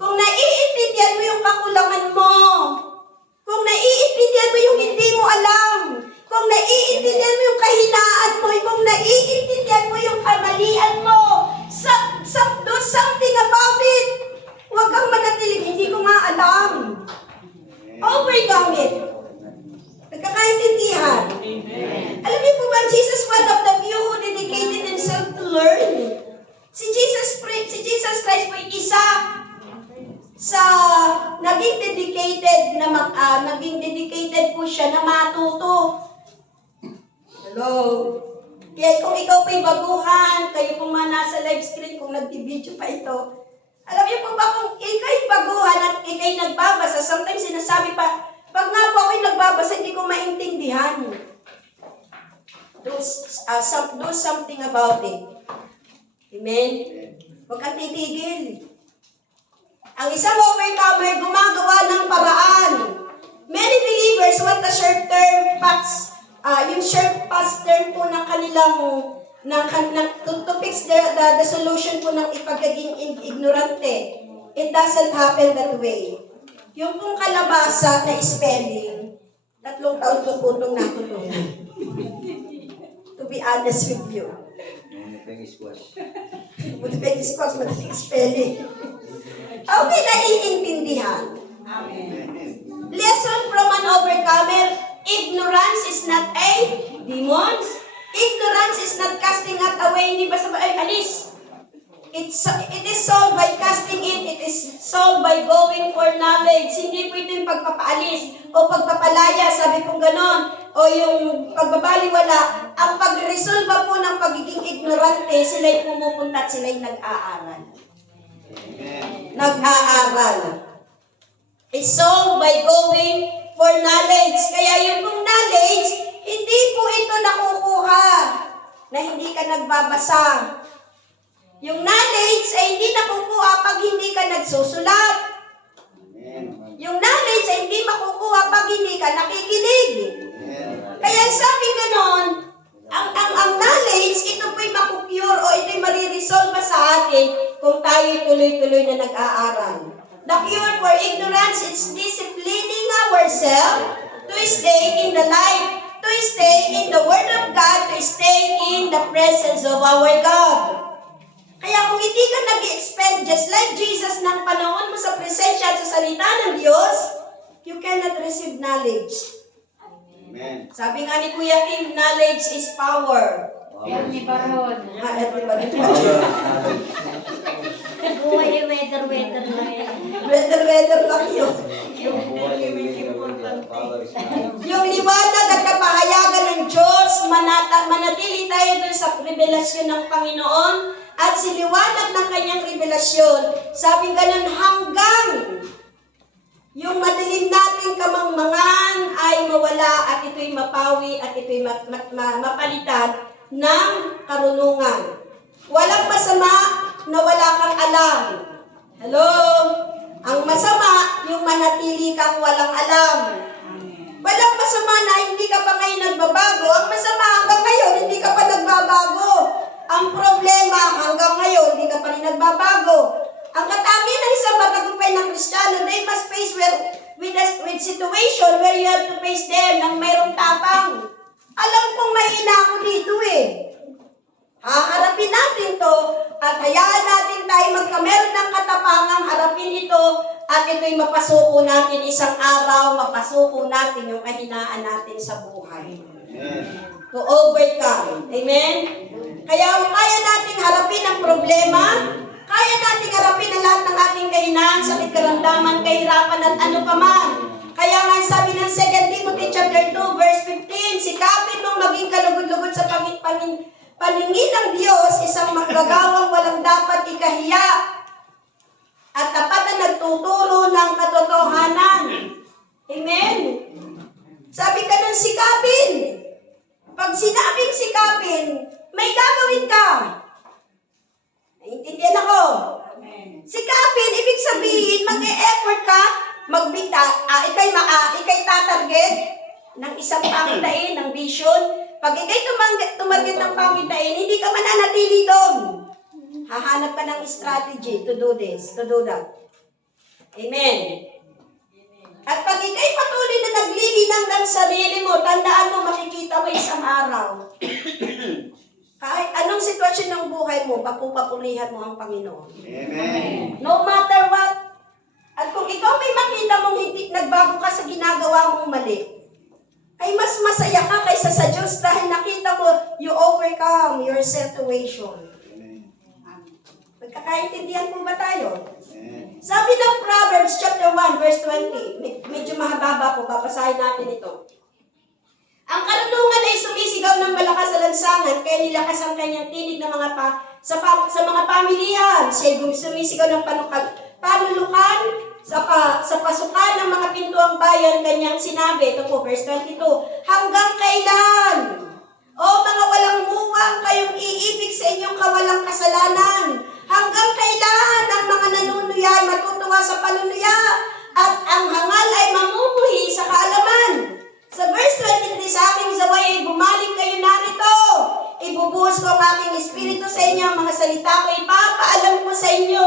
Kung naiintindihan mo yung kakulangan mo, kung naiintindihan mo yung hindi mo alam, kung naiintindihan mo yung kahinaan mo, kung naiintindihan mo yung kamalian mo, do something about it. Huwag kang manatiling, hindi ko nga alam. Overcome it. Nagkakaintindihan. Alam niyo po ba, Jesus one of the few who dedicated himself to learn. Si Jesus Christ po isa sa naging dedicated po siya na matuto. Hello. Kaya kung ikaw po'y baguhan, kayo pong mga nasa live screen, kung nag-video pa ito, alam niyo po ba kung ikaw'y baguhan at ikaw'y nagbabasa, sometimes sinasabi pa, pag nga po ako'y nagbabasa, hindi ko maintindihan. Do something about it. Amen? Huwag kang titigil. Ang isang overcomer, gumagawa ng paraan. Many believers want a short-term pass, yung short-pass term po ng kanilang, to fix the solution po ng ipagiging ignorante. It doesn't happen that way. Yung pong kalabasa na spelling, 3 taon ko po itong natutunan. To be honest with you. Madaling squash, madaling spelling. Okay, naiintindihan. Lesson from an overcomer, ignorance is not a demon. Ignorance is not casting it away, hindi ba sabay, alis. It is solved by casting it. It is solved by going for knowledge. Hindi po ito yung pagpapaalis o pagpapalaya, sabi kong ganon, o yung pagbabaliwala. Ang pag-resolve po ng pagiging ignorante, sila'y pumupunta at sila'y nag-aaral. Nag-aaral. It's solved by going for knowledge. Kaya yung pong knowledge, hindi po ito nakukuha na hindi ka nagbabasa. Yung knowledge ay hindi nakukuha pag hindi ka nagsusulat. Yung knowledge ay hindi makukuha pag hindi ka nakikinig. Kaya sabi ganon, ang knowledge, ito po'y makupure o ito'y mariresolve sa atin kung tayo tuloy-tuloy na nag-aaral. The cure for ignorance is disciplining ourselves to stay in the light, to stay in the Word of God, to stay in the presence of our God. Kaya kung hindi ka nag-expend just like Jesus ng panahon mo sa presensya at sa salita ng Diyos, you cannot receive knowledge. Amen. Sabi nga ni Kuya Kim, knowledge is power. Ni Baron. Buhay yung weather lang yan. Weather lang yun. Yung liwanag at kapahayagan ng Diyos, manatili tayo dun sa revelasyon ng Panginoon at siliwanag ng kanyang revelasyon. Sabi ganun, hanggang yung madilim nating kamangmangan ay mawala at ito'y mapawi at ito'y mapalitan ng karunungan. Walang masama na wala kang alam. Hello? Ang masama, yung manatili kang walang alam. Walang masama na hindi ka pa ngayon nagbabago. Ang masama hanggang ngayon, hindi ka pa nagbabago. Ang problema hanggang ngayon, hindi ka pa rin nagbabago. Ang katangian ng isang matagumpay na Kristiyano, they must face with situation where you have to face them ng mayroong tapang. Alam kong mahina ako dito eh. Haharapin natin to at hayaan natin tayo magkameron ng katapangang harapin ito at ito'y mapasuko natin isang araw, mapasuko natin yung kahinaan natin sa buhay. To overcome. Amen? Kaya kaya nating harapin ang problema, kaya nating harapin ang lahat ng ating kahinaan, sakit, karamdaman, kahirapan at ano pa man. Kaya nga sabi ng 2 Timothy chapter 2 verse 15, sikapin mong maging kalugod-lugod sa paningin ng Diyos, isang magagawang walang dapat ikahiya at tapat na nagtuturo ng katotohanan. Amen? Sabi ka ng sikapin. Pag sinabing sikapin, may gagawin ka. Naiintindihan ako? Sikapin, ibig sabihin, mag-e-effort ka, ikay tatarget ng isang pangitain, ng vision. Pag ikay tumarget ng pangitain, hindi ka mananatili doon. Hahanap ka ng strategy to do this, to do that. Amen. At pag ikay patuloy na naglilinang ng sarili mo, tandaan mo, makikita mo isang araw. Kahit anong sitwasyon ng buhay mo, papupurihan mo ang Panginoon. Amen. No matter what. At kung ikaw may makita mong hindi nagbago ka sa ginagawa mong mali, ay mas masaya ka kaysa sa Diyos dahil nakita mo, you overcome your situation. Magkakaintindihan po ba tayo? Sabi ng Proverbs chapter 1 verse 20, medyo mahaba po, babasahin natin ito. Ang karunungan ay sumisigaw ng malakas sa lansangan, kaya nilakas ang kanyang tinig ng sa mga pamilihan. Siya sumisigaw ng panulukan sa pasukan ng mga pintuang bayan, kanyang sinabi. Ito po, verse 22, hanggang kailan? O mga walang muwang, kayong iibig sa inyong kawalang kasalanan. Hanggang kailan ang mga nanunuya ay matutuwa sa panunuya at ang hangal ay mamumuhi sa kaalaman? Sa verse 23, sa aking zaway ay bumalik kayo narito. Ibubuhos ko ang aking espiritu sa inyo, ang mga salita ko ipapaalam ko sa inyo.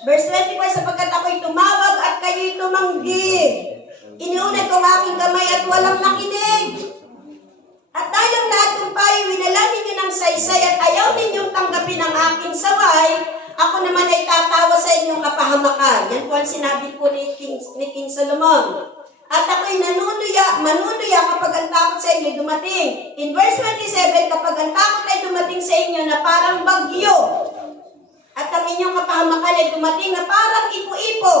Verse 24, sapagkat ako'y tumawag at kayo'y tumanggi. Iniunat ko ang aking kamay at walang nakinig. At dahil ang lahat ng payo, winalangin niyo ng saysay at ayaw ninyong tanggapin ang aking saway, ako naman ay tatawa sa inyong kapahamakan. Yan po ang sinabi po ni King Solomon. At ako'y manunuya kapag ang takot sa inyo dumating. In verse 27, kapag ang takot ay dumating sa inyo na parang bagyo, at ang inyong kapahamakan ay dumating na parang ipo-ipo,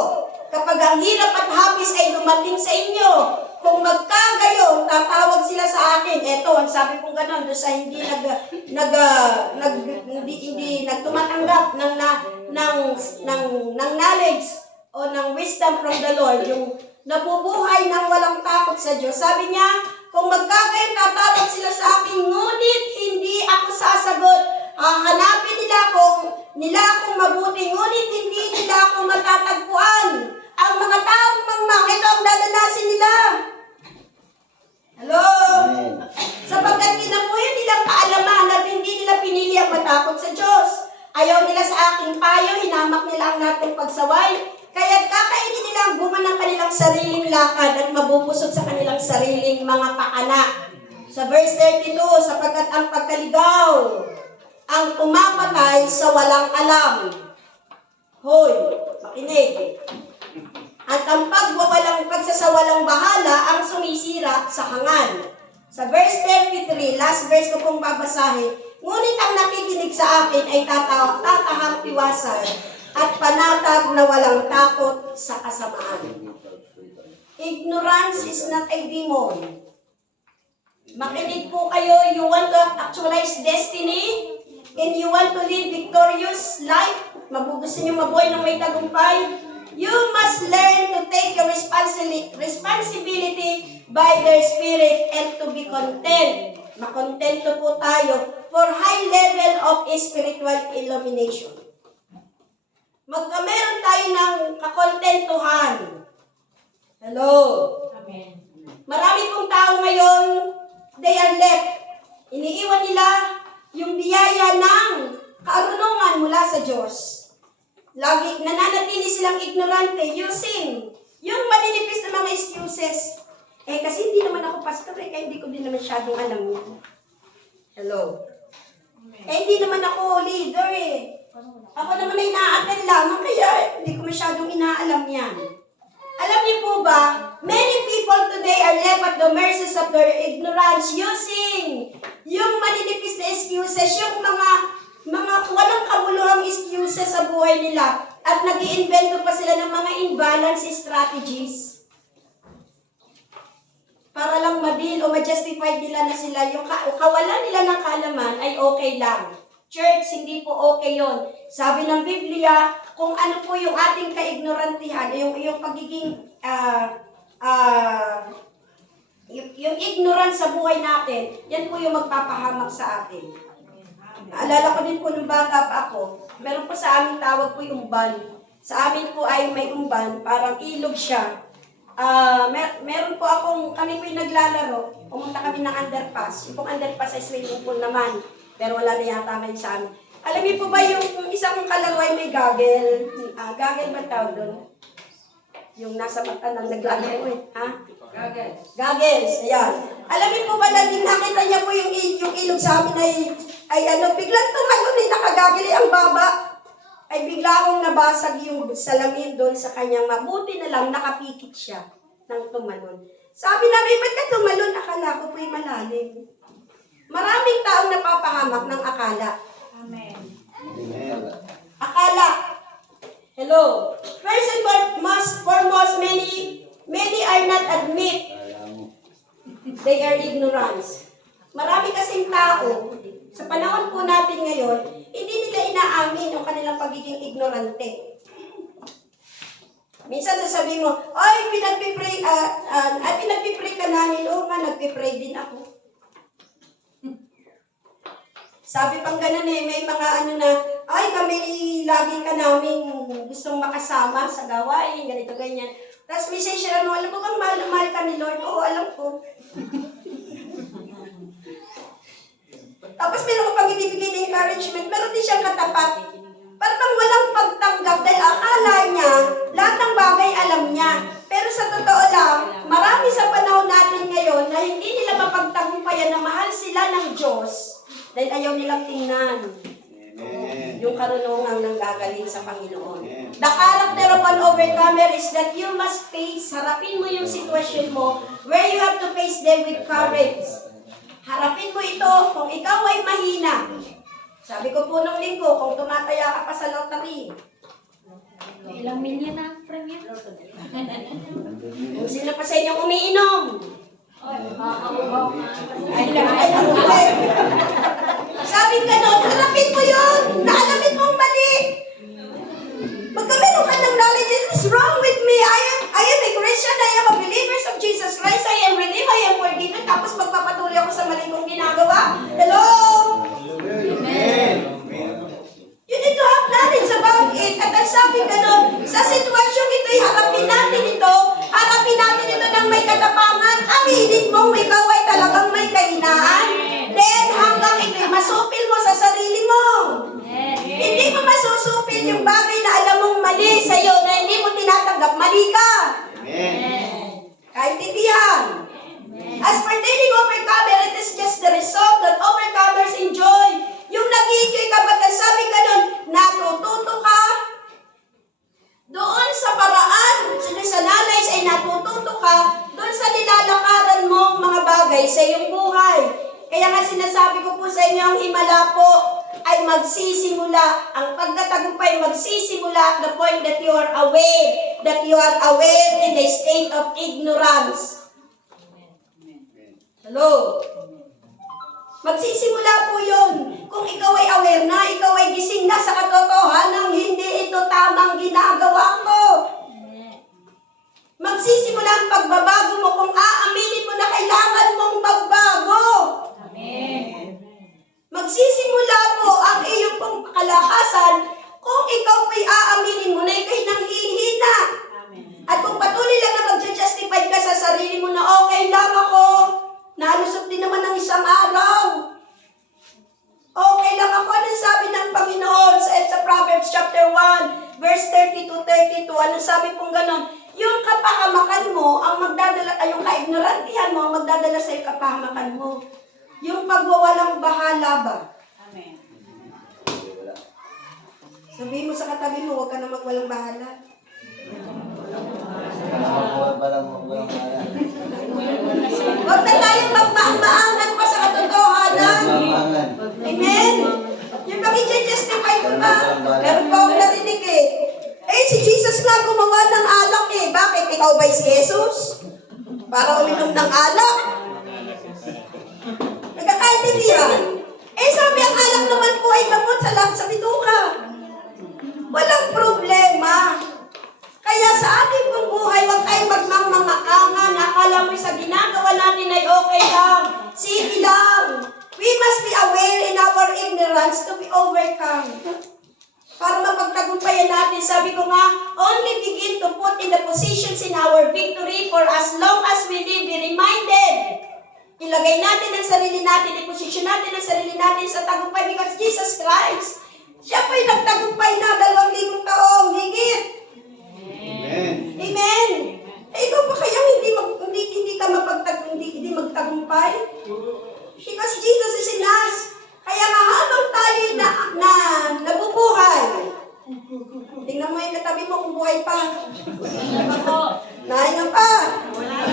kapag ang hirap at hapis ay dumating sa inyo, kung magkagayon, tatawag sila sa akin. Eto, ang sabi kong gano'n, doon sa hindi nagtumatanggap ng knowledge o ng wisdom from the Lord, yung nabubuhay ng walang takot sa Diyos. Sabi niya, kung magkagayon, tatawag sila sa akin, ngunit hindi ako sasagot. Hanapin nila akong mabuti, ngunit hindi nila ako matatagpuan. Ang mga taong mangmang, ito ang dadanasin nila. Hello? Sapagkat kinamuyan nilang kaalaman at hindi nila pinili ang matakot sa Diyos. Ayaw nila sa aking payo, hinamak nila ang lahat ng pagsaway. Kaya kakainin nila ang bunga ng kanilang sariling lakad at mabubusog sa kanilang sariling mga paanak. Sa verse 32, sapagkat ang pagkaligaw ang pumapatay sa walang alam. Hoy, makinig. At ang pagsasawalang bahala ang sumisira sa hangal. Sa verse 33, last verse ko pong babasahin, ngunit ang nakikinig sa akin ay tatahang tiwasan at panatag na walang takot sa kasamaan. Ignorance is not a demon. Makinig po kayo, you want to actualize destiny and you want to live victorious life, gusto niyo mabuhay ng may tagumpay, You must learn to take your responsibility by their spirit and to be content. Makontento po tayo for high level of spiritual illumination. Magkameron tayo ng kakontentuhan. Hello? Amen. Marami pong tao ngayon, they are left. Iniiwan nila yung biyaya ng kaarunungan mula sa Diyos. Lagi nananatili silang ignorante using yung maninipis na mga excuses. Kasi hindi naman ako pastor kaya hindi ko din naman masyadong alam yan. Hello? Hindi naman ako leader Ako naman ay na-attend lamang kaya hindi ko masyadong inaalam yan. Alam niyo po ba, many people today are left at the mercies of their ignorance using yung maninipis na excuses, yung mga walang kabuluhang excuses sa buhay nila at nag-iimbento pa sila ng mga imbalance strategies para lang ma-deal o ma-justify nila na sila yung kawalan nila ng kaalaman ay okay lang. Church, hindi po okay yon. Sabi ng Biblia, kung ano po yung ating kaignorantihan, yung pagiging yung ignorance sa buhay natin, yan po yung magpapahamak sa atin. Naalala ko din po nung bata pa ako, meron po sa amin tawag po yung umban. Sa amin po ay may umban, parang ilog siya. Meron po kami po yung naglalaro, pumunta kami ng underpass. Yung pong underpass ay swimming pool naman, pero wala na yata may sa amin. Alam niyo po ba yung isang kalaro ay may gaggle? Gaggle ba tawag doon? Yung nasa mata ng naglalaro ha? Goggles, ayan. Alam niyo po ba na nakita niya po yung ilog sa amin ay biglang tumalon nakagagili ang baba. Ay bigla akong nabasag yung salamin doon sa kanyang mabuti na lang nakapikit siya ng tumalon. Sabi namin, ba't ka tumalon? Akala ko po'y malalim. Maraming taong napapahamak ng akala. Amen. Amen. Akala. Hello. First and foremost, many are not admit they are ignorance. Marami kasing tao, sa panahon po natin ngayon, hindi nila inaamin yung kanilang pagiging ignorante. Minsan sasabihin mo, ay, pinagpipray ka namin. Oo nga, nagpipray din ako. Sabi pang ganun may mga ay, kami lagi ka namin gustong makasama sa gawain, ganito, ganyan. Tapos may siya mo, alam mo bang mahal na mahal ka ni Lord? Oo, alam ko. Tapos meron ko pang ibibigay na encouragement, meron din siyang katapat. Parang walang pagtanggap dahil akala niya, lahat ng bagay alam niya. Pero sa totoo lang, marami sa panahon natin ngayon na hindi nila mapagtagumpayan na mahal sila ng Diyos dahil ayaw nilang tingnan yung karunungang nanggagaling sa Panginoon. The character of an overcomer is that you must face, harapin mo yung sitwasyon mo where you have to face them with courage. Harapin mo ito kung ikaw ay mahina. Sabi ko po nung linggo, kung tumataya ka pa sa lottery. Ilang milyon na ang premium? Kung sino pa sa inyong umiinom. Ay, sabi ganon, harapin mo yun. Naalamin mong mali. Magkameron ka ng knowledge, it is wrong with me. I am a Christian, I am a believer of Jesus Christ, I am redeemed, I am forgiven. Tapos magpapatuloy ako sa mali kong ginagawa. Hello? Amen. You need to have knowledge about it. At ang sabi ganon, sa sitwasyong ito'y harapin natin ito ng may katapangan. Aminin mong ikaw ay talagang may kahinaan. Then hanggang ito'y masupil mo sa sarili mo. Hindi mo masusupil yung bagay na alam mong mali sa'yo na hindi mo tinatanggap, mali ka. Kaintindihan. As pertaining overcomer, it is just the result that overcomers enjoy. Yung nag-enjoy ka ba't ang sabi ka nun, natututo ka doon sa paraan, sa knowledge ay natututo ka doon sa nilalakaran mong mga bagay sa iyong buhay. Kaya nga sinasabi ko po sa inyo, ang himala po ay magsisimula. Ang pagkatagumpay magsisimula at the point that you are aware in the state of ignorance. Hello? Magsisimula po yun. Kung ikaw ay aware na, ikaw ay gising na sa katotohanan, hindi ito tamang ginagawa ko. 2:32, ano sabi pong ganon? Yung kapahamakan mo, ang magdadala, ay yung kaignorantihan mo, ang magdadala sa iyo kapahamakan mo. Yung pagwawalang bahala ba? Amen. Sabihin mo sa katabi mo, huwag ka na magwalang bahala. Huwag na tayong magmaangan pa sa katotohanan. Amen? Yung bang i-justify ko ba? Meron pa akong narinig eh. Eh, si Jesus nga gumawa ng alak eh. Bakit? Ikaw ba'y si Jesus? Para uminom ng alak? Nagkakaintindihan. Eh, sabi ang alak naman po ay gamot sa bituka. Walang problema. Kaya sa ating pong buhay, huwag tayong magmamaangan. Akala mo sa ginagawa natin ay okay lang. Sige lang. We must be aware in our ignorance to be overcome. Para mapagtagumpayan natin, sabi ko nga, only begin to put in the positions in our victory for as long as we live, be reminded. Ilagay natin ang sarili natin, i-position natin ang sarili natin sa tagumpay because Jesus Christ, siya po'y nagtagumpay na 2,000 taong higit. Amen. Amen. Eh, ikaw pa kaya hindi ka hindi magtagumpay? Because Jesus is in us. Kaya nga habang tayo na nabubuhay, tingnan mo yung katabi mo kung buhay pa. Nahinga pa.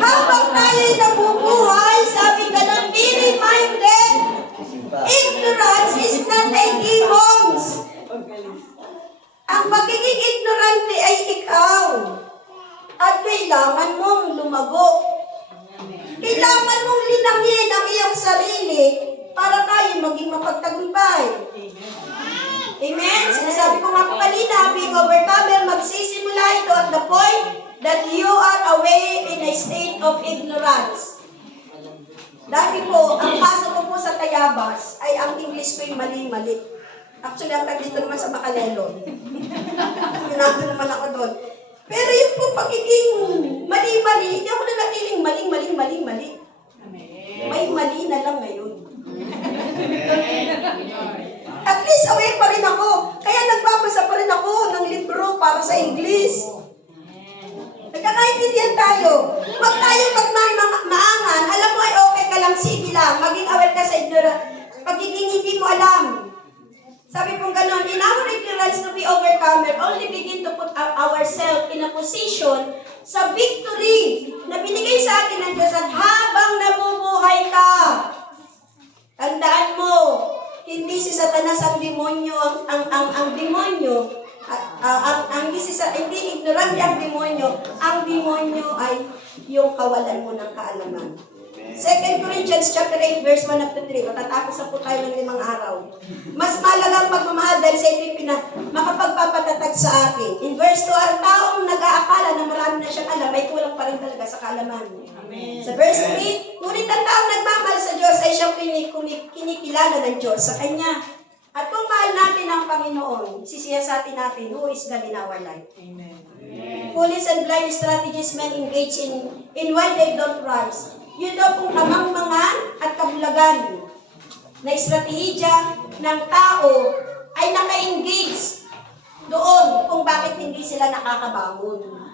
Habang tayo nabubuhay, sabi ka lang, be reminded, ignorance is not a demons. Ang pagiging ignorante ay ikaw. At kailangan mong lumago. Kailangan mong linangin ang iyong sarili para tayo maging mapagtagumpay. Amen? Sinasabi ko nga po kanina, being overcomer, magsisimula ito at the point that you are away in a state of ignorance. Dati po, ang pasok ko po sa Tayabas ay ang English ko yung mali-mali. Actually, ang tag dito naman sa Bacalelo. Ginagawa naman ako doon. Pero yung po pagiging mali-mali, hindi ako nanatiling mali. May mali na lang ngayon. At least aware pa rin ako. Kaya nagbabasa pa rin ako ng libro para sa English. Nagkakaintindihan tayo. Huwag tayong magmaangan. Alam mo ay okay ka lang, sige lang. Maging aware ka sa ignorance. Pagiging hindi mo alam. Sabi kong ganon, in our ignorance to be overcomer, only begin to put ourselves in a position sa victory na binigay sa atin ng Diyos at habang nabubuhay ka, tandaan mo, hindi si Satanas ang demonyo, ang demonyo, hindi ignorante ang demonyo ay yung kawalan mo ng kaalaman. 2 Corinthians chapter 8, verse 1 up to 3. Matatapos na po tayo ng 5 araw. Mas malagang pagmamahal dahil sa ito'y makapagpapatatag sa atin. In verse 2, ang taong nag-aakala na marami na siyang alam ay kulang pa rin talaga sa kaalaman. Amen. Sa verse 3, ngunit ang taong nagmamahal sa Diyos ay siyang kinikilala ng Diyos sa Kanya. At kung mahal natin ang Panginoon, sisiyasatin natin, who is God in our life? Amen. Foolish and blind strategies men engage in why they don't rise. Yun daw pong kamangmangan at kabulagan na estratehiya ng tao ay naka-engage doon kung bakit hindi sila nakakabangon.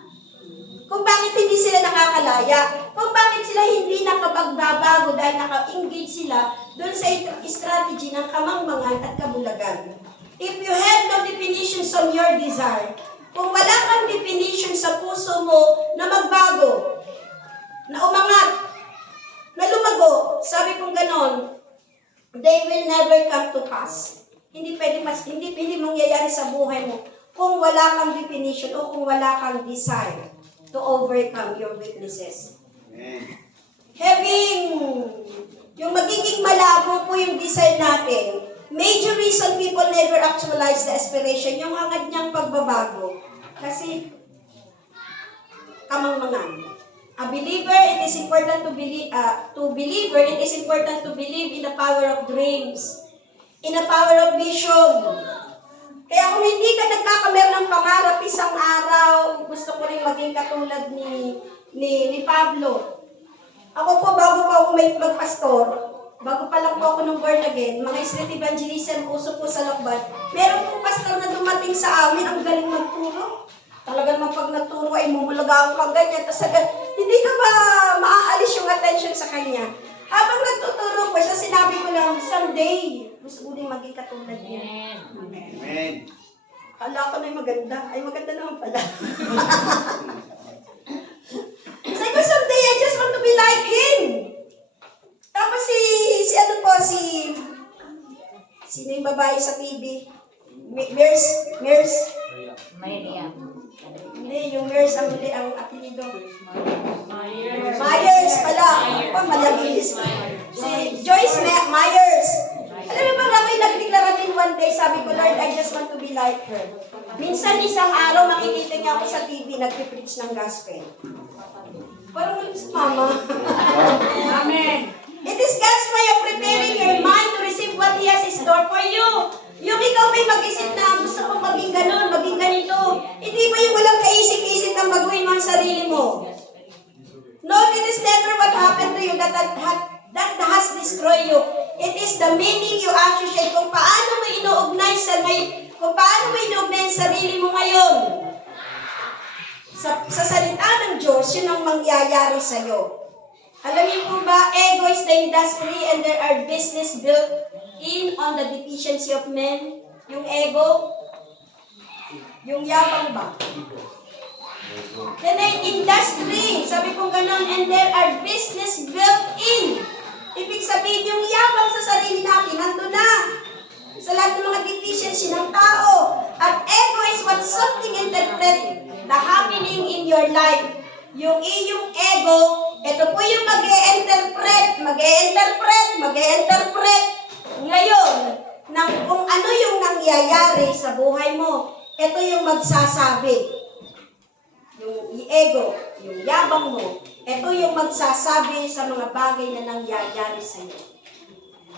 Kung bakit hindi sila nakakalaya. Kung bakit sila hindi nakapagbabago dahil naka-engage sila doon sa strategy ng kamangmangan at kabulagan. If you have no definitions on your desire, kung wala kang definition sa puso mo na magbago, na umangat, na lumago, sabi kong ganon, they will never come to pass. Hindi mangyayari sa buhay mo kung wala kang definition o kung wala kang desire to overcome your weaknesses. Having, yung magiging malabo po yung desire natin, major reason people never actualize the aspiration, yung hangad niyang pagbabago. Kasi, kamangmangan. A believer, it is important to believe. It is important to believe in the power of dreams, in the power of vision. Kaya kung hindi ka nagkakamer ng pangarap isang araw, gusto ko rin maging katulad ni Pablo. Ako po, bago pa ako magpastor, bago pa lang po ako nung born again, mga street evangelism, uso po sa Lokban, meron pong pastor na dumating sa amin, ang galing magturo. talaga naman pag naturo ay mumulagaan ka ganyan, tapos hindi ka ba maaalis yung attention sa kanya. Habang nagtuturo ko siya, sinabi ko lang, someday, gusto ko din maging katulad niya. Amen. Kala ko na yung maganda. Ay, maganda naman pala. Sabi ko, someday, I just want to be like him. Tapos sino yung babae sa TV? Mers? Miriam. Hindi, yung Mers ang huli, ang apelido. Myers pala. Oh, malabilis. Si Joyce Myers. Alam mo ba, ako'y nagdeklara din one day, sabi ko, Lord, I just want to be like her. Minsan isang araw, makikita niya ako sa TV, nagpipreach ng gospel. Parang ulit sa mama. Amen. It is God's way of preparing your mind to receive what He has in store for you. Yung ikaw may mag-isip na gusto ko maging ganun, maging ganito. Hindi ba yung walang kaisip-isip ang baguhin mo ang sarili mo? No, it is never what happened to you that has destroyed you. It is the meaning you associate kung paano mo inuugnay ang sarili mo ngayon. Sa salita ng Diyos, yun ang mangyayari sa'yo. Alam niyo po ba, ego is the industry and there are business built in on the deficiency of men. Yung ego, yung yabang ba? Then ay industry, sabi kong ganun, and there are business built in. Ibig sabihin yung yabang sa sarili natin, nandun na. Sa lahat ng mga deficiency ng tao. At ego is what something interpret the happening in your life. Yung iyong ego, ito po yung mag-e-interpret ngayon ng kung ano yung nangyayari sa buhay mo. Ito yung magsasabi. Yung ego, yung yabang mo, ito yung magsasabi sa mga bagay na nangyayari sa iyo.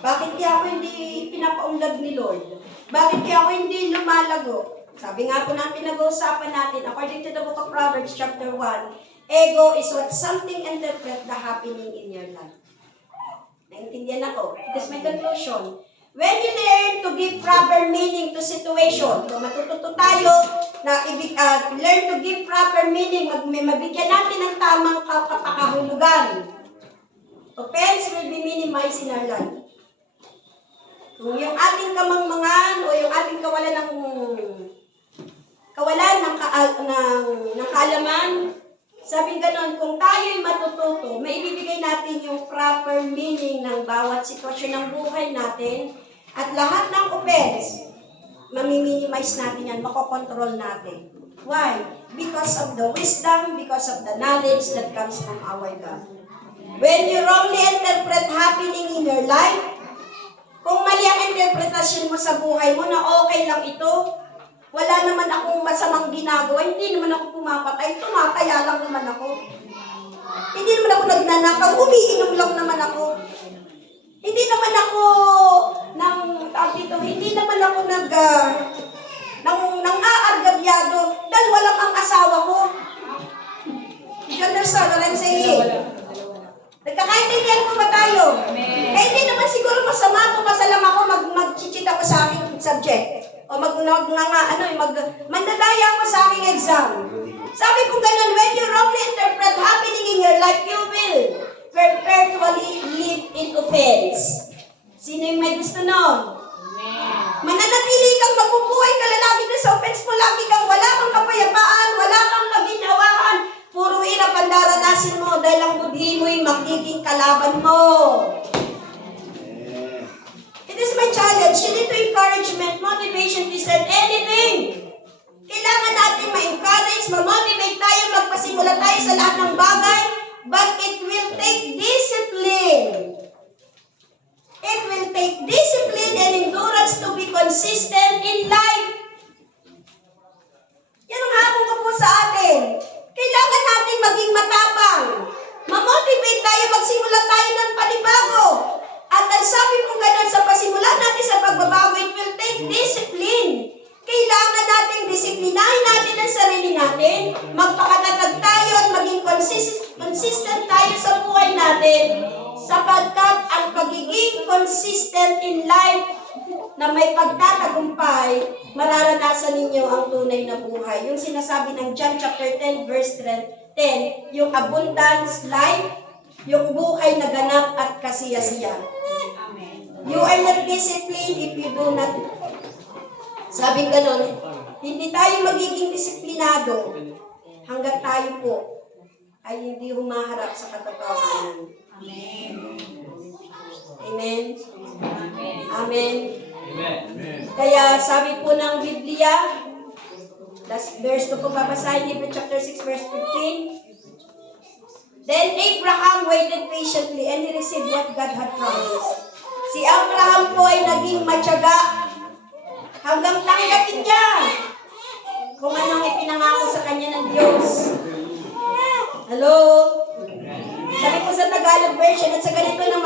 Bakit kaya ako hindi pinapaunlad ni Lord? Bakit kaya ako hindi lumalago? Sabi nga po na pinag-uusapan natin, according to the book of Proverbs chapter 1, ego is what something interpret the happening in your life. Naintindihan ako. This is my conclusion. When you learn to give proper meaning to situation, kung matututo tayo na learn to give proper meaning, mabigyan natin ng tamang kapakahulugan, offense will be minimized in our life. Kung yung ating kamangmangan o yung ating kawalan ng kaalaman, sabi ganon, kung tayo'y matututo, maibibigay natin yung proper meaning ng bawat sitwasyon ng buhay natin at lahat ng offense, mamiminimize natin yan, makokontrol natin. Why? Because of the wisdom, because of the knowledge that comes from our God. When you wrongly interpret happening in your life, kung mali ang interpretasyon mo sa buhay mo na okay lang ito, wala naman akong masamang ginagawa, hindi naman ako pumapatay, tumataya lang naman ako. Hindi naman ako nagnanakaw, umiinom lang naman ako. Hindi naman ako hindi naman ako nang-aargabyado dahil walang ang asawa ko. You understand what I'm saying? Nagkakaintindihan po ba tayo? Hindi naman siguro masama kung basta lang ako mag-cheat ako sa aking subject. O mandadaya ako sa aking exam. Sabi ko ganun, when you wrongly interpret happening in your life, you will perpetually live in offense. Sino yung may gusto nun? Mananatili kang mabubuhay ka lagi na sa offense mo, lagi kang wala kang kapayapaan, wala kang maginhawahan, puro hirap ang daranasin mo dahil ang budhi mo'y magiging kalaban mo. It is my challenge. You need to encouragement, motivation, discern, anything. Kailangan natin ma-encourage, ma-motivate tayo, magpasimula tayo sa lahat ng bagay, but it will take discipline. It will take discipline and endurance to be consistent in life. Yan ang habong ko po sa atin. Kailangan natin maging matapang. Ma-motivate tayo, magsimula tayo ng panibago. At ang sabi kong ganun, sa pasimula natin sa pagbabago, it will take discipline. Kailangan natin disiplinahin natin ang sarili natin, magpakatatag tayo at maging consistent tayo sa buhay natin, sapagkat ang pagiging consistent in life na may pagtatagumpay, mararanasan ninyo ang tunay na buhay. Yung sinasabi ng John chapter 10 verse 10, yung abundance life, yung buhay na ganap at kasiyasiya. You are not disciplined if you do not. Sabi ganun, hindi tayo magiging disiplinado hanggat tayo po ay hindi humaharap sa katotohanan. Amen. Amen. Amen. Kaya sabi po ng Biblia, last verse ko po babasahin, Hebrews chapter 6 verse 15. Then Abraham waited patiently and he received what God had promised. Si Abraham po ay naging matyaga hanggang tanggapin niya kung anong ipinangako sa kanya ng Diyos. Hello? Sabi po sa Tagalog version, at sa ganito na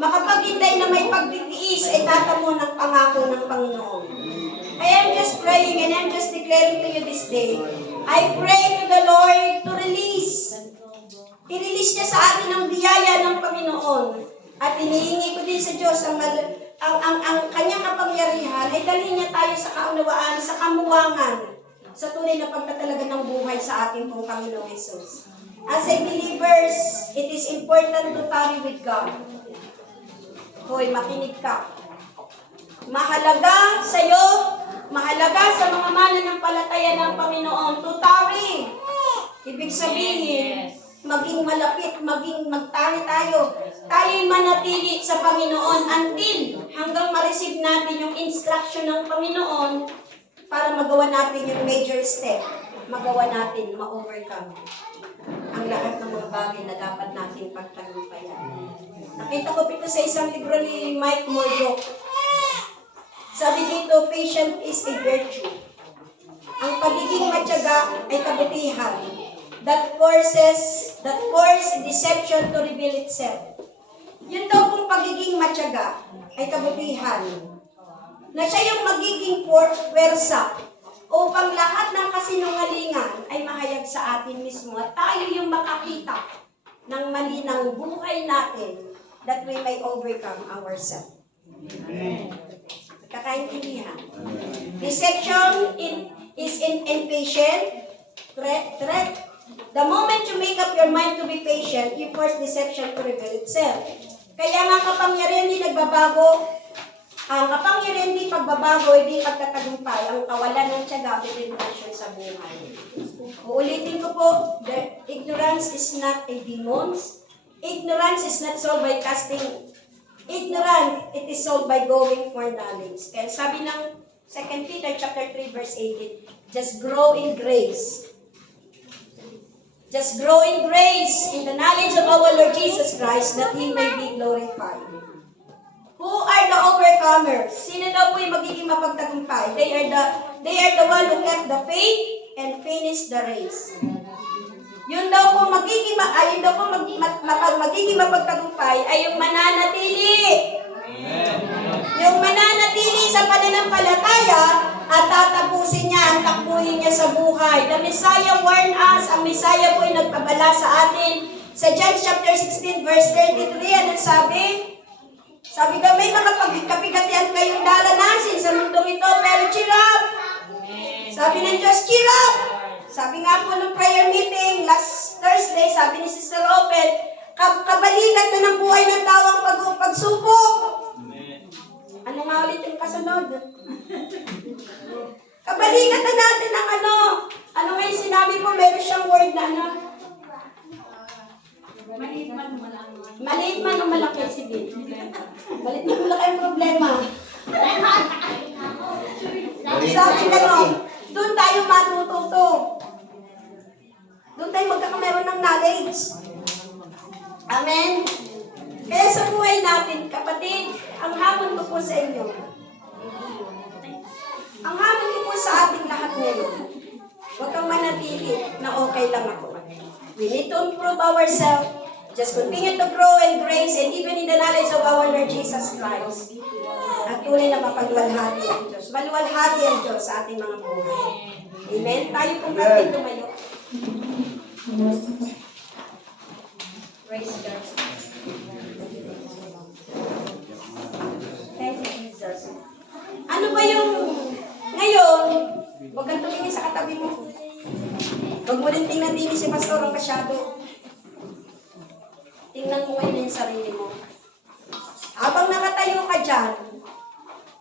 makapaghintay na may pagtitiis ay tatamo ng pangako ng Panginoon. I am just praying and I'm just declaring to you this day. I pray to the Lord to release. I-release niya sa atin ang biyaya ng Panginoon. At inihingi ko din sa Diyos ang kanyang kapangyarihan ay dalhin niya tayo sa kaunawaan, sa kamuwangan, sa tunay na pagtatalaga ng buhay sa ating pong Panginoong Jesus. As a believers, it is important to tarry with God. Hoy, makinig ka. Mahalaga sa iyo, mahalaga sa mga mananampalataya ng Panginoon, to tarry. Ibig sabihin, maging malapit, maging magtari tayo. Tayo'y manatili sa Panginoon until hanggang ma-receive natin yung instruction ng Panginoon para magawa natin yung major step. Magawa natin, ma-overcome ang lahat ng mga bagay na dapat natin pagtagumpayan. Nakita ko ito sa isang libro ni Mike Murdock. Sabi dito, patient is a virtue. Ang pagiging matyaga ay kabutihan. That force deception to reveal itself. Yun daw kung pagiging matyaga ay kabutihan. Na siya yung magiging pwersa upang lahat ng kasinungalingan ay mahayag sa atin mismo at tayo yung makakita ng mali ng buhay natin that we may overcome ourselves. Amen. Kakaintindihan. Deception is impatient, threat. The moment you make up your mind to be patient, you force deception to reveal itself. Kaya nga kapangyarihan hindi nagbabago. Ang kapangyarihan hindi pagbabago, hindi pagtatagumpay. Ang kawalan ng tiyaga, determination sa buhay. Uulitin ko po, ignorance is not a demon. Ignorance is not solved by casting. Ignorance, it is solved by going for knowledge. Kaya sabi ng 2 Peter chapter 3 verse 18, just grow in grace. Just grow in grace in the knowledge of our Lord Jesus Christ that He may be glorified. Who are the overcomers? Sino daw po yung magiging mapagtagumpay? They are the one who kept the faith and finished the race. Yun daw po magiging mapagtagumpay ay yung mananatili. Yung mananatili sa pananampalataya at tatapusin niya ang takbuhin niya sa buhay. The Messiah warned us, ang Messiah po ay nagpabala sa atin. Sa John chapter 16 verse 33, ano sabi ka, may mga pagkapigatian kayong daranasin sa mundong ito, pero cheer up! Sabi ng Diyos, cheer up! Sabi nga po ng prayer meeting last Thursday, sabi ni Sister Opel, kabalikat na ng buhay ng tao ang pagsubok. Ano nga ulit yung kasunod? Kabalikat na natin ang ano. Ano nga yung sinabi ko, meron siyang word na ano? Maliit man o malaki, sige. Maliit man o malaki ang problema. Sabi gano'n, doon tayo matututo. Doon tayo magkakameron ng knowledge. Amen? Kaya sa buhay natin, kapatid, ang hamon ko po sa inyo. Ang hamon ko po sa ating lahat ngayon. Huwag kang manatili na okay lang ako. We need to improve ourselves. Just continue to grow in grace and even in the knowledge of our Lord Jesus Christ. At tunay na mapagluwalhati ang Diyos. Maluwalhati ang Diyos sa ating mga buhay. Amen? Tayo kung natin tumayo. Praise God. Thank you, Jesus. Huwag mo rin tingnan din si Pastor ang masyado. Tingnan mo ngayon yung sarili mo. Habang nakatayo ka dyan,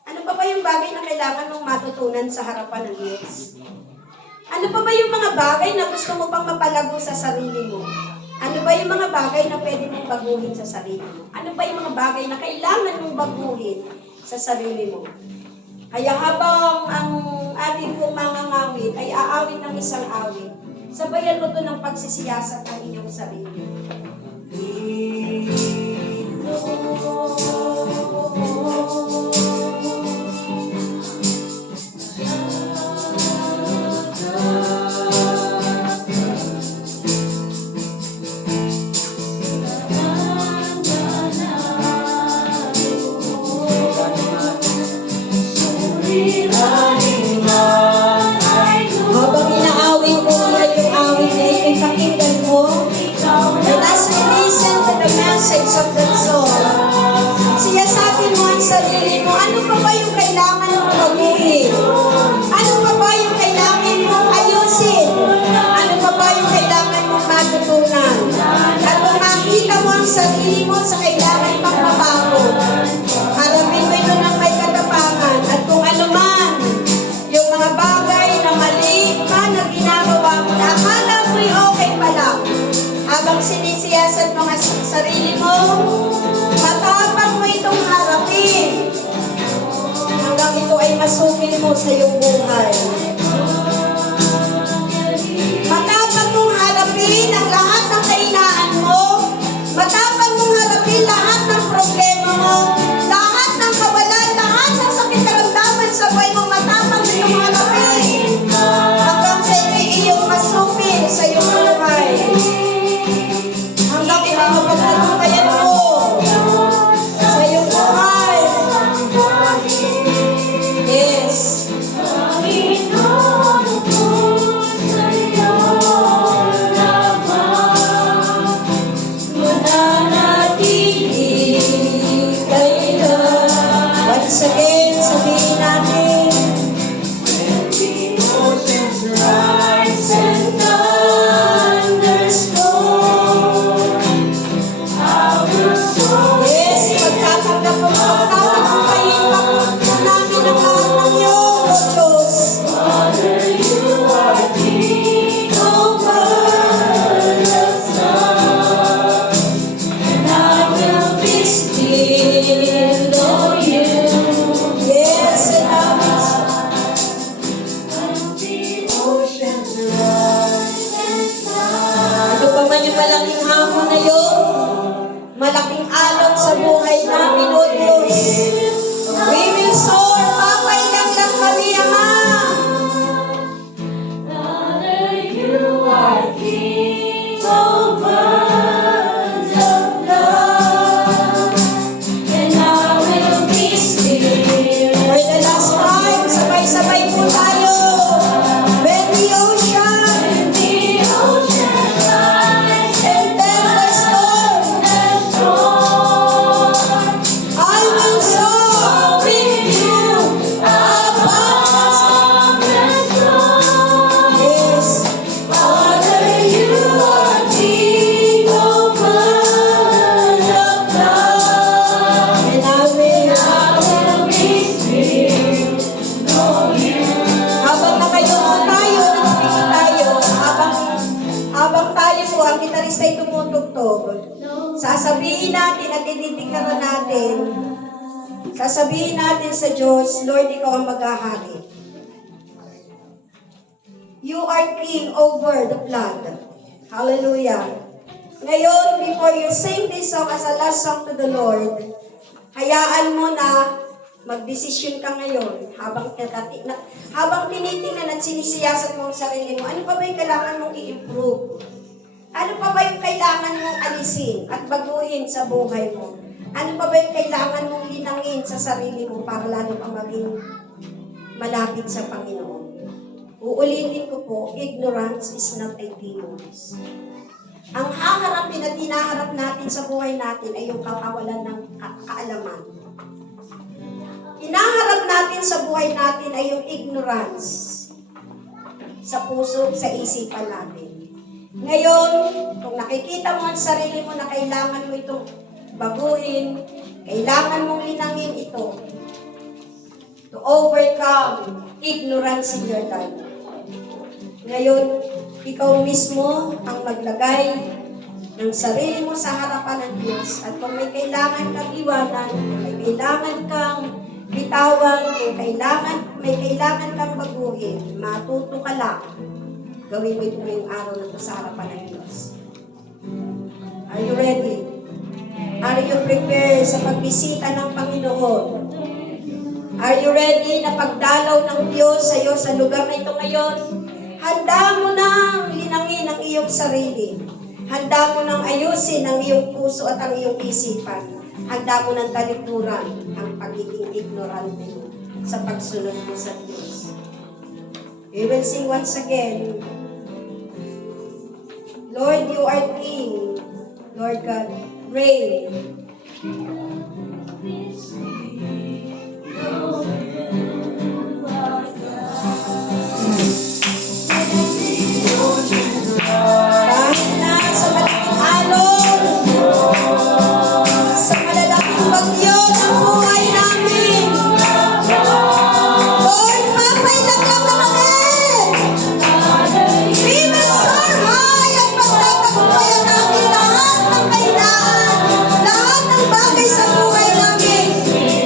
ano pa ba yung bagay na kailangan mong matutunan sa harapan ng Diyos? Ano pa ba yung mga bagay na gusto mo pang mapalago sa sarili mo? Ano ba yung mga bagay na pwede mong baguhin sa sarili mo? Ano ba yung mga bagay na kailangan mong baguhin sa sarili mo? Kaya habang ang ating pong mga ngawit ay aawit ng isang awit, sabayan mo to ng pagsisiyasat ng inyong sarili. Habang inaawit mo yan yung awit na ipinakinggan mo, let us listen to the message of that song. Siyasatin mo ang sarili mo, ano pa ba yung kailangan mong baguhin? Ano pa ba yung kailangan mong ayusin? Ano pa ba yung kailangan mong matutunan? At kung makita mo ang sarili mo sa kailangan pang mabago, harapin mo ito ng may katapangan. At kung ano man, yung mga bagay na mali man na ginagawa mo na akala mo'y okay pa lang, habang sinisiyasat mo ang sarili mo, matapang mo itong harapin hanggang ito ay masukil mo sa iyong buhay. Matapang mong harapin ang lahat ng kainaan mo, matapang mong harapin lahat ng problema mo, lahat ng kawalan, lahat ng sakit karamdaman sa buhay mo, matapang itong harapin hanggang sa iyong masukil sa iyong buhay. Hanggang ito mapagtagumpayan mo sa iyong buhay. Yes. Once again, sabihin natin, yes, pagtatanggap mo, pagtatagumpayin pa namin ang lahat ng iyong, O Diyos. Yes, and ano pa man yung malaking hamon na yun, malaking alon sa buhay namin, O Diyos. We will soar, papailang lang kami, Ama. For the last time, sabay-sabay po tayo. When the ocean and then the storm, I will soar with you above. Yes. Father, you are King over the flood, and I will be still. Habang nakayuko tayo, nagpili tayo, habang tayo po, ang gitarista ay tumutugtog, sasabihin natin at ididiklara natin, sasabihin natin sa Diyos, Lord, ikaw ang maghahari. You are King over the flood. Hallelujah. Ngayon, before you sing this song as a last song to the Lord, hayaan mo na magdesisyon ka ngayon habang tinitingnan at sinisiyasat mo ang sarili mo. Ano pa ba yung kailangan mong i-improve? Ano pa ba yung kailangan mong alisin at baguhin sa buhay mo? Ano pa ba yung kailangan mong linangin sa sarili mo para lalo pang maging malapit sa Panginoon? Uulitin ko po, ignorance is not a demons. Ang haharapin at hinaharap natin sa buhay natin ay yung kawalan ng kaalaman. Hinaharap natin sa buhay natin ay yung ignorance. sa puso, sa isipan natin. Ngayon, kung nakikita mo ang sarili mo na kailangan mo itong baguhin, kailangan mong linangin ito to overcome ignorance in your life. Ngayon, ikaw mismo ang maglagay ng sarili mo sa harapan ng Diyos. At kung may kailangan kang iwanan, kung may kailangan kang bitawan, kung may kailangan kang baguhin, matuto ka lang. Gawin mo ito ngayong araw na ito sa harapan ng Diyos. Are you ready? Are you prepared sa pagbisita ng Panginoon? Are you ready na pagdalaw ng Diyos sa iyo sa lugar na ito ngayon? Handa mo nang linangin ang iyong sarili. Handa mo nang ayusin ang iyong puso at ang iyong isipan. Handa mo nang talikuran ang pagiging ignorante mo sa pagsunod mo sa Diyos. We will sing once again. Lord, you are King. Lord God, reign. Kahit na sa malaking alon, sa malalaking bagyo ng buhay namin, Lord, mapailang lang naman. We will soar high at pagtatagumpayan namin lahat ng kahinaan, lahat ng bagay sa buhay namin.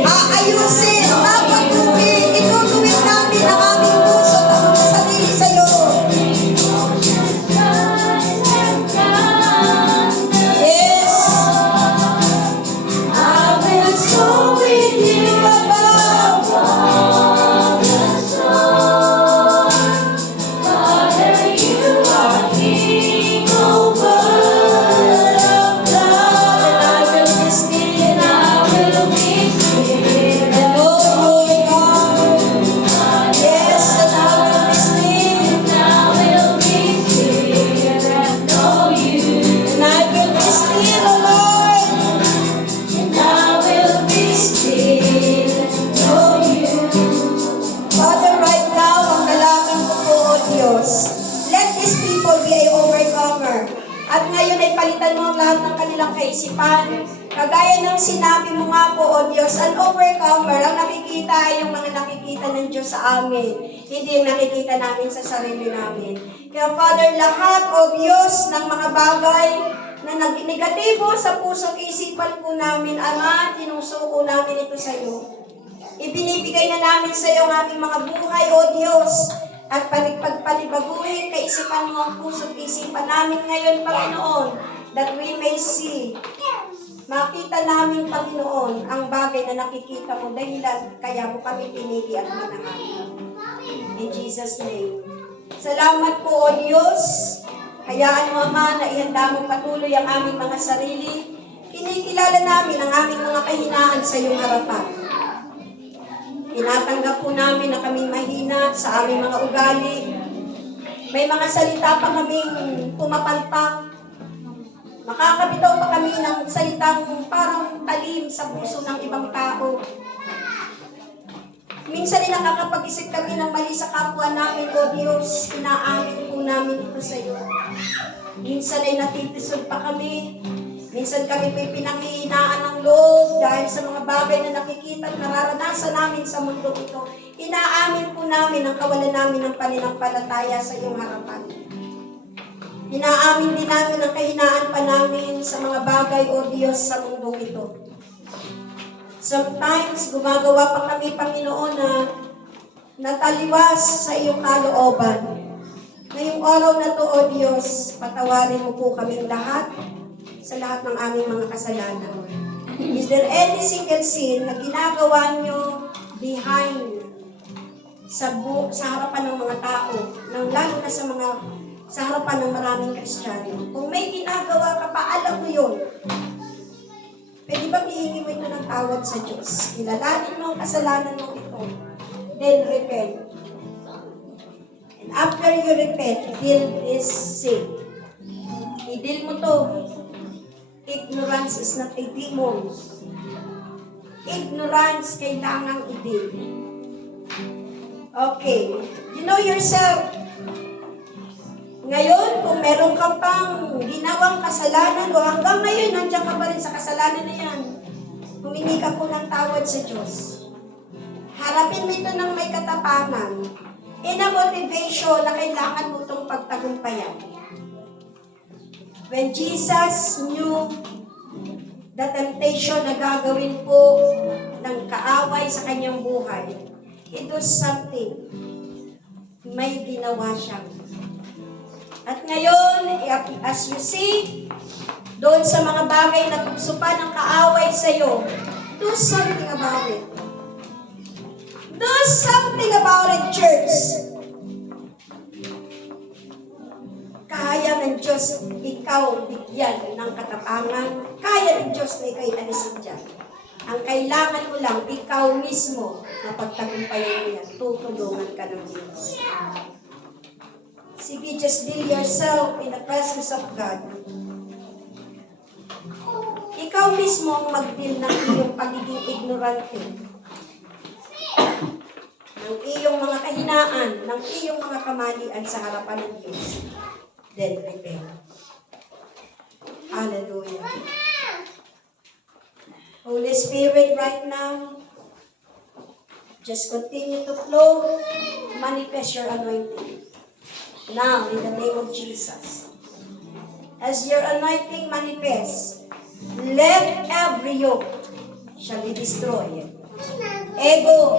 Aayusin, papatuloy, itutuwid namin ang aming puso at ang mga sarili sa iyo. Yes, I will soar with you above all the storm. Father, you are King over the flood. And I will be still, I will be still, and know you God. Yes, and I will be still, I will be still, and know you. And I will be still, O Lord, and I will be still, and know you. Father, right now, ang dalangin ko po, O Diyos, let these people be a overcomer. At ngayon ay palitan mo ang lahat ng kanilang kaisipan. Kagaya ng sinabi mo nga po, O Diyos, an overcomer, ang nakikita ay yung mga nakikita ng Diyos sa amin. Hindi yung nakikita namin sa sarili namin. Kaya Father, lahat, O Diyos, ng mga bagay na negatibo sa puso't isipan po namin, Ama, tinusuko namin ito sa iyo. Ibinibigay na namin sa iyo ang aming mga buhay, O Diyos, at pagpalibaguhin, kaisipan mo ang puso't isipan namin ngayon, Panginoon, that we may see, makita namin, Panginoon, ang bagay na nakikita mo, dahilan kaya mo kami pinili at minahal. In Jesus' name. Salamat po, O Diyos. Hayaan mo, Ama, na ihanda mo patuloy ang aming mga sarili. Kinikilala namin ang aming mga kahinaan sa iyong harapan. Tinatanggap po namin na kami mahina sa aming mga ugali. May mga salita pa kaming pumapalpak. Makakabitaw pa kami ng salitang parang talim sa puso ng ibang tao. Minsan ay nakakapag-isip kami ng mali sa kapwa namin, O Diyos. Inaamin po namin ito sa iyo. Minsan ay natitisod pa kami. Minsan kami po'y pinanghihinaan ng loob dahil sa mga bagay na nakikita at nararanasan namin sa mundo ito. Inaamin po namin ang kawalan namin ng pananampalataya sa iyong harapan. Inaamin din namin ang kahinaan pa namin sa mga bagay, O Diyos, sa mundong ito. Sometimes, gumagawa pa kami, Panginoon, na nataliwas sa iyong kalooban. Ngayong araw na to, O Diyos, patawarin mo po kaming lahat sa lahat ng aming mga kasalanan. Is there any single sin na ginagawa nyo behind sa harapan ng mga tao, lalo na sa harapan ng maraming Kristiyano? Kung may ginagawa ka pa, alam mo yun. Pwede bang ihingi mo ito ng tawad sa Diyos? Kilalanin mo ang kasalanan mo ito. Then repent. And after you repent, deal this sin. I-deal mo to. Ignorance is not a demon. Ignorance kailangang i-deal. Okay. You know yourself. kung meron ka pang ginawang kasalanan o hanggang ngayon, nandiyan ka pa rin sa kasalanan na yan, humingi ka po ng tawad sa Diyos. Harapin mo ito ng may katapangan. In a motivation na kailangan mo itong pagtagumpayan. When Jesus knew the temptation na gagawin po ng kaaway sa kanyang buhay, he does something. May ginawa siya. At ngayon, as you see, doon sa mga bagay na tugsupan ng kaaway sa iyo, do something about it. Do something about it, church. Kaya ng Diyos ikaw bigyan ng katapangan. Kaya ng Diyos na ikaw'y alisin dyan. Ang kailangan mo lang, ikaw mismo na pagtagumpayan mo yan, tutulungan ka ng Diyos. Sige, just deal yourself in the presence of God. Ikaw mismo ang mag-deal ng iyong pagiging ignorante. Ng iyong mga kahinaan, ng iyong mga kamalian sa harapan ng Diyos. Then repent. Hallelujah. Holy Spirit, right now, just continue to flow, manifest your anointing. Now, in the name of Jesus. As your anointing manifests, let every yoke shall be destroyed. Ego,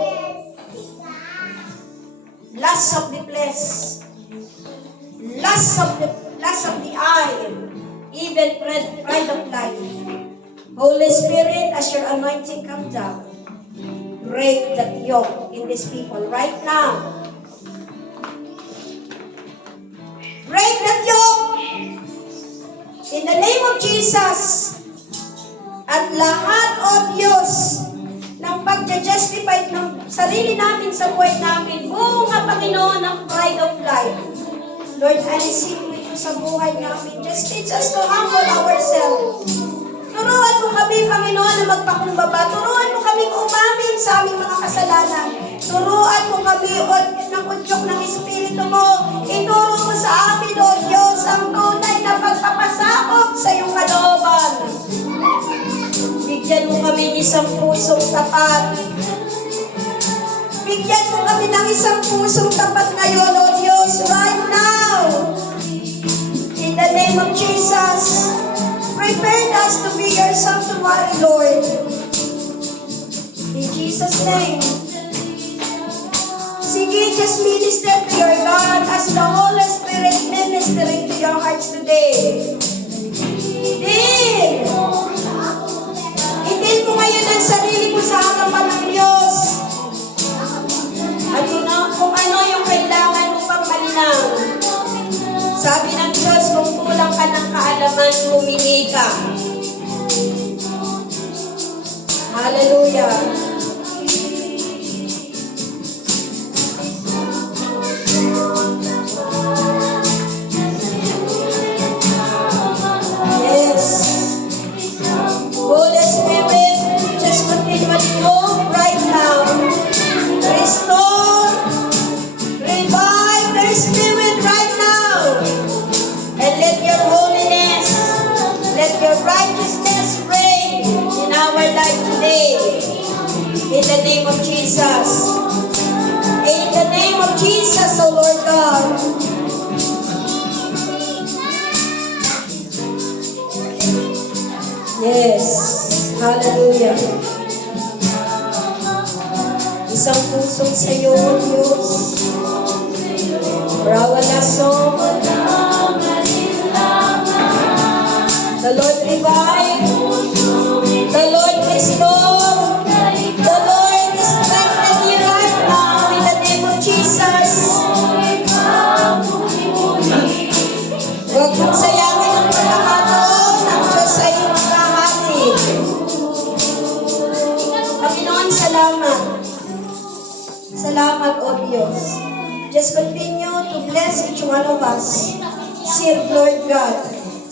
lust of the flesh, lust of the eye, even pride of life. Holy Spirit, as your anointing comes down, break that yoke in these people right now. Break that yoke in the name of Jesus. At lahat, O Diyos, ng pag-justify ng sarili namin sa buhay namin, bunga, Panginoon, ng pride of life. Lord, alisin mo ito sa buhay namin. Just teach us to humble ourselves. Turuan mo kami, Panginoon, na magpakumbaba. Turuan mo kami umamin sa aming mga kasalanan. Turuan mo kami ng udyok ng Espiritu mo. Ituro mo sa amin, O Diyos, ang tunay na pagpapasakop sa iyong kalooban. Bigyan mo kami ng isang pusong tapat. Bigyan mo kami ng isang pusong tapat ngayon, O Diyos, right now. In the name of Jesus, prepare us to be your sanctuary, Lord. In Jesus' name. Sige, just minister to your God as the Holy Spirit ministering to your hearts today. Din! Itin mo ngayon ang sarili mo sa harapan ng Diyos. At kung ano yung kailangan mo pang malinang. Sabi ng Diyos, kung kulang ka ng kaalaman, humingi ka. Hallelujah. Yes. Holy Spirit, just continue to move right now. Restore, revive their spirit right now. And let your holiness, let your righteousness reign in our life today. In the name of Jesus. In the name of Jesus, O Lord God. Yes. Hallelujah. Isang pusong sa iyo, O Diyos. Rawalason. The Lord revive. The Lord restore. The Lord strengthen you right now in the name of Jesus. Huwag mong sayangin ang pagkakataon. Ang Diyos ay makahati. Panginoon, salamat. Salamat, O Diyos. Just continue to bless each one of us. Serve, Lord God.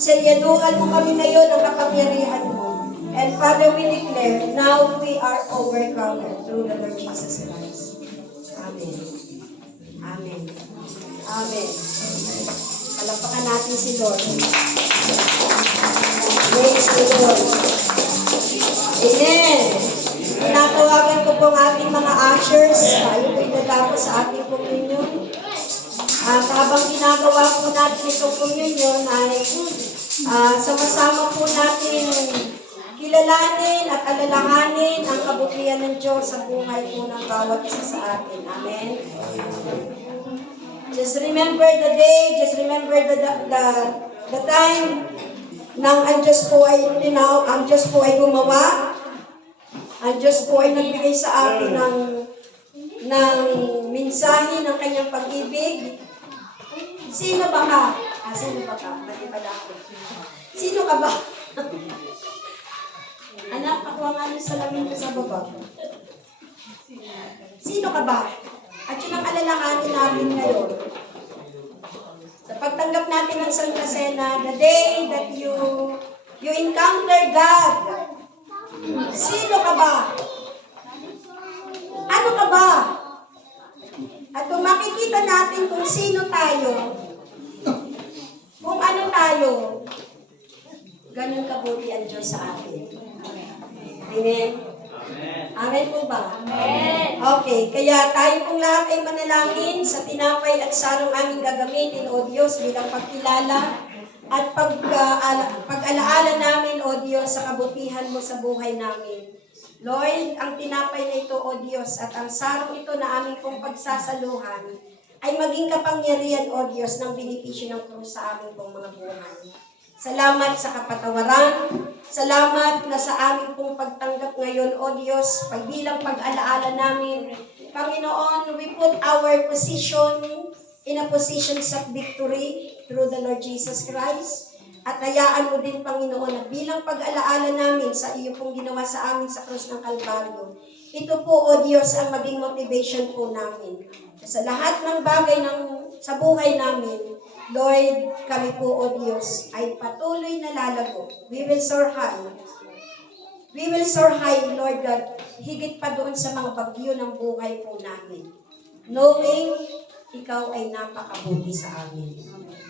Seryaduhan mo kami ngayon ang kapangyarihan mo. And Father, we declare, now we are overcome through the Lord Jesus Christ. Amen. Amen. Amen. Palapakan natin natin si Lord. Praise the Lord. Amen. Tinatawagan ko po ang ating mga ushers. Tayo po itatapos sa ating communion. At habang ginagawa po natin itong communion ay sama-sama po natin kilalanin at alalahanin ang kabutihan ng Diyos sa buhay po ng bawat isa sa atin. Amen. Just remember the day, just remember the time nang ang Diyos po ay ang Diyos po ay gumawa, ang Diyos po ay nagbigay sa atin ng mensahe ng kanyang pag-ibig. Sino ba ka? Sino ba ka? Mali pala ako. Sino ka ba? Anak, ako ang ano salamin ko sa baba. Sino ka ba? At yun ang alalahanin natin ngayon. Sa pagtanggap natin ng Santa Cena, the day that you encounter God, sino ka ba? Ano ka ba? At kung makikita natin kung sino tayo, kung ano tayo, ganun kabuti ang Diyos sa atin. Amen? Amen po ba? Amen. Okay, kaya tayo pong lahat ay manalangin sa tinapay at sarong aming gagamitin, O Diyos, bilang pagkilala at pag-alaala namin, O Diyos, sa kabutihan mo sa buhay namin. Lord, ang tinapay na ito, O Diyos, at ang sarong ito na aming pong pagsasaluhan ay maging kapangyarihan, O Diyos, ng benepisyo ng krus sa aming pong mga buhay. Salamat sa kapatawaran. Salamat na sa aming pong pagtanggap ngayon, O Diyos, pagbilang pag-alaala namin. Panginoon, we put our position in a position of victory through the Lord Jesus Christ. At hayaan mo din, Panginoon, na bilang pag-alaala namin sa iyo pong ginawa sa amin sa krus ng Kalbaryo, ito po, O Diyos, ang maging motivation po namin. Sa lahat ng bagay sa buhay namin, Lord, kami po, O Diyos, ay patuloy na lalago. We will soar high. We will soar high, Lord God, higit pa doon sa mga bagyo ng buhay po namin. Knowing, ikaw ay napakabuti sa amin.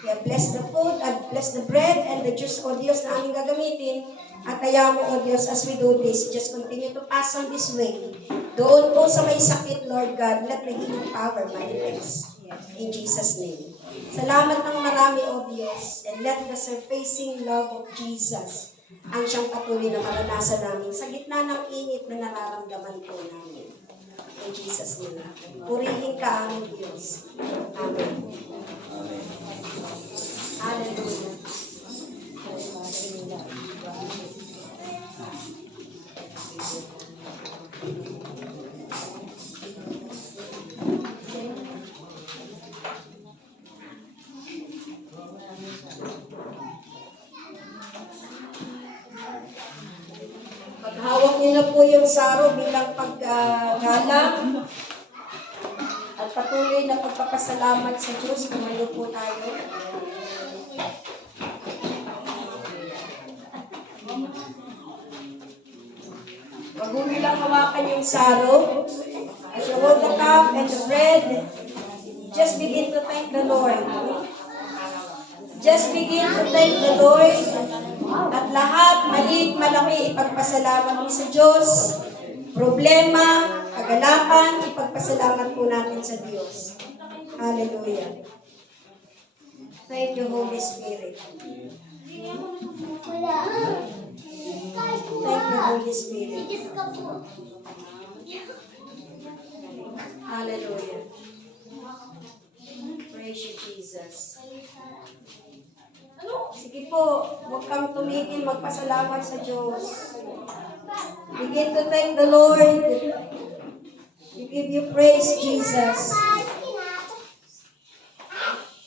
Kaya bless the food, and bless the bread, and the juice, O Diyos, na aming gagamitin. At hayaan mo, O Diyos, as we do this, just continue to pass on this way. Doon po sa may sakit, Lord God, let the healing power manifest. In Jesus' name. Salamat ng marami, O Diyos, and let the surfacing love of Jesus ang siyang patuloy na maranasan namin sa gitna ng init na nararamdaman po namin. In Jesus' name. Purihin ka, aming Diyos. Amen. Hallelujah. Paghawak niyo na po yung saro bilang paggalang at patuloy na pagpapasalamat sa Diyos. Tumayo po tayo. Wag mo nilang hawakan yung saro. As you hold the cup and the bread, just begin to thank the Lord. Just begin to thank the Lord. At lahat, maliit, malaki, ipagpasalamat mo sa Diyos. Problema, kagalakan, ipagpasalamat po natin sa Diyos. Hallelujah. Thank you, Holy Spirit. Thank you, Holy Spirit. Hallelujah. Praise you, Jesus. Sige po, huwag kang tumigil, magpasalamat sa Diyos. Begin to thank the Lord. We give you praise, Jesus.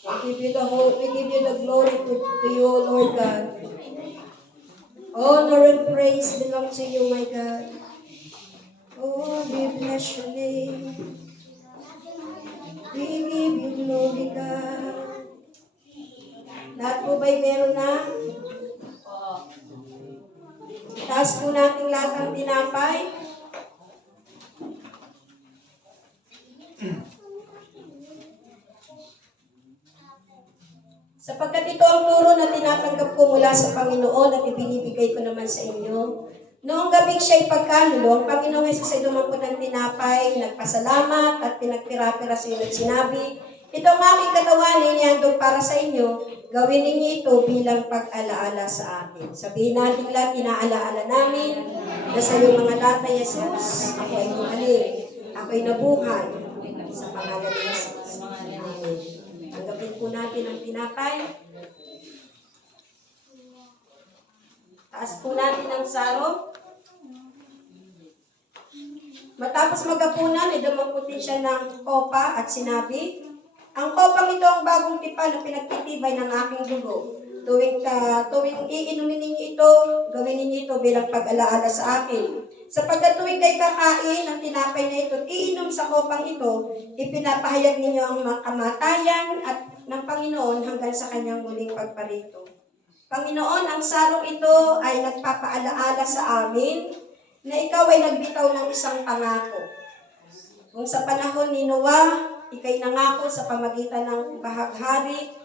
We give you the hope, we give you the glory to you, Lord God. Honor and praise belong to you, my God. Oh, we bless your name. We give you glory, God. Lahat po ba'y meron na? Taas po natin lahat ang tinapay. Sapagkat ito ang turo na tinatanggap ko mula sa Panginoon at ibinibigay ko naman sa inyo. Noong gabing siya'y pagkanulo, ang Panginoong Jesus ay dumampot ng tinapay, nagpasalamat at pinagpira-pira sa inyo at sinabi, ito ang aking katawan na inihandog para sa inyo, gawin ninyo ito bilang pag-alaala sa akin. Sabihin natin lahat, inaalaala namin na sa iyong mga data, Jesus, ako ay gumaling, ako ay nabuhay sa pangalan ni Jesus. Amen. Tanggapin po natin ang tinapay. Taas po natin ang sarong. Matapos magapunan, idamamputin siya ng kopa at sinabi, ang kopang ito ang bagong tipan na pinagtitibay ng aking dugo. Tuwing iinumin ninyo ito, gawin ninyo ito bilang pag-alaala sa akin. Sapagkat tuwing kay kakain ng tinapay na ito, iinom sa kopang ito, ipinapahayag ninyo ang kamatayan at ng Panginoon hanggang sa kanyang muling pagparito. Panginoon, ang sarong ito ay nagpapaalaala sa amin na ikaw ay nagbitaw ng isang pangako. Kung sa panahon ni Noah, ikay nangako sa pamagitan ng bahaghari,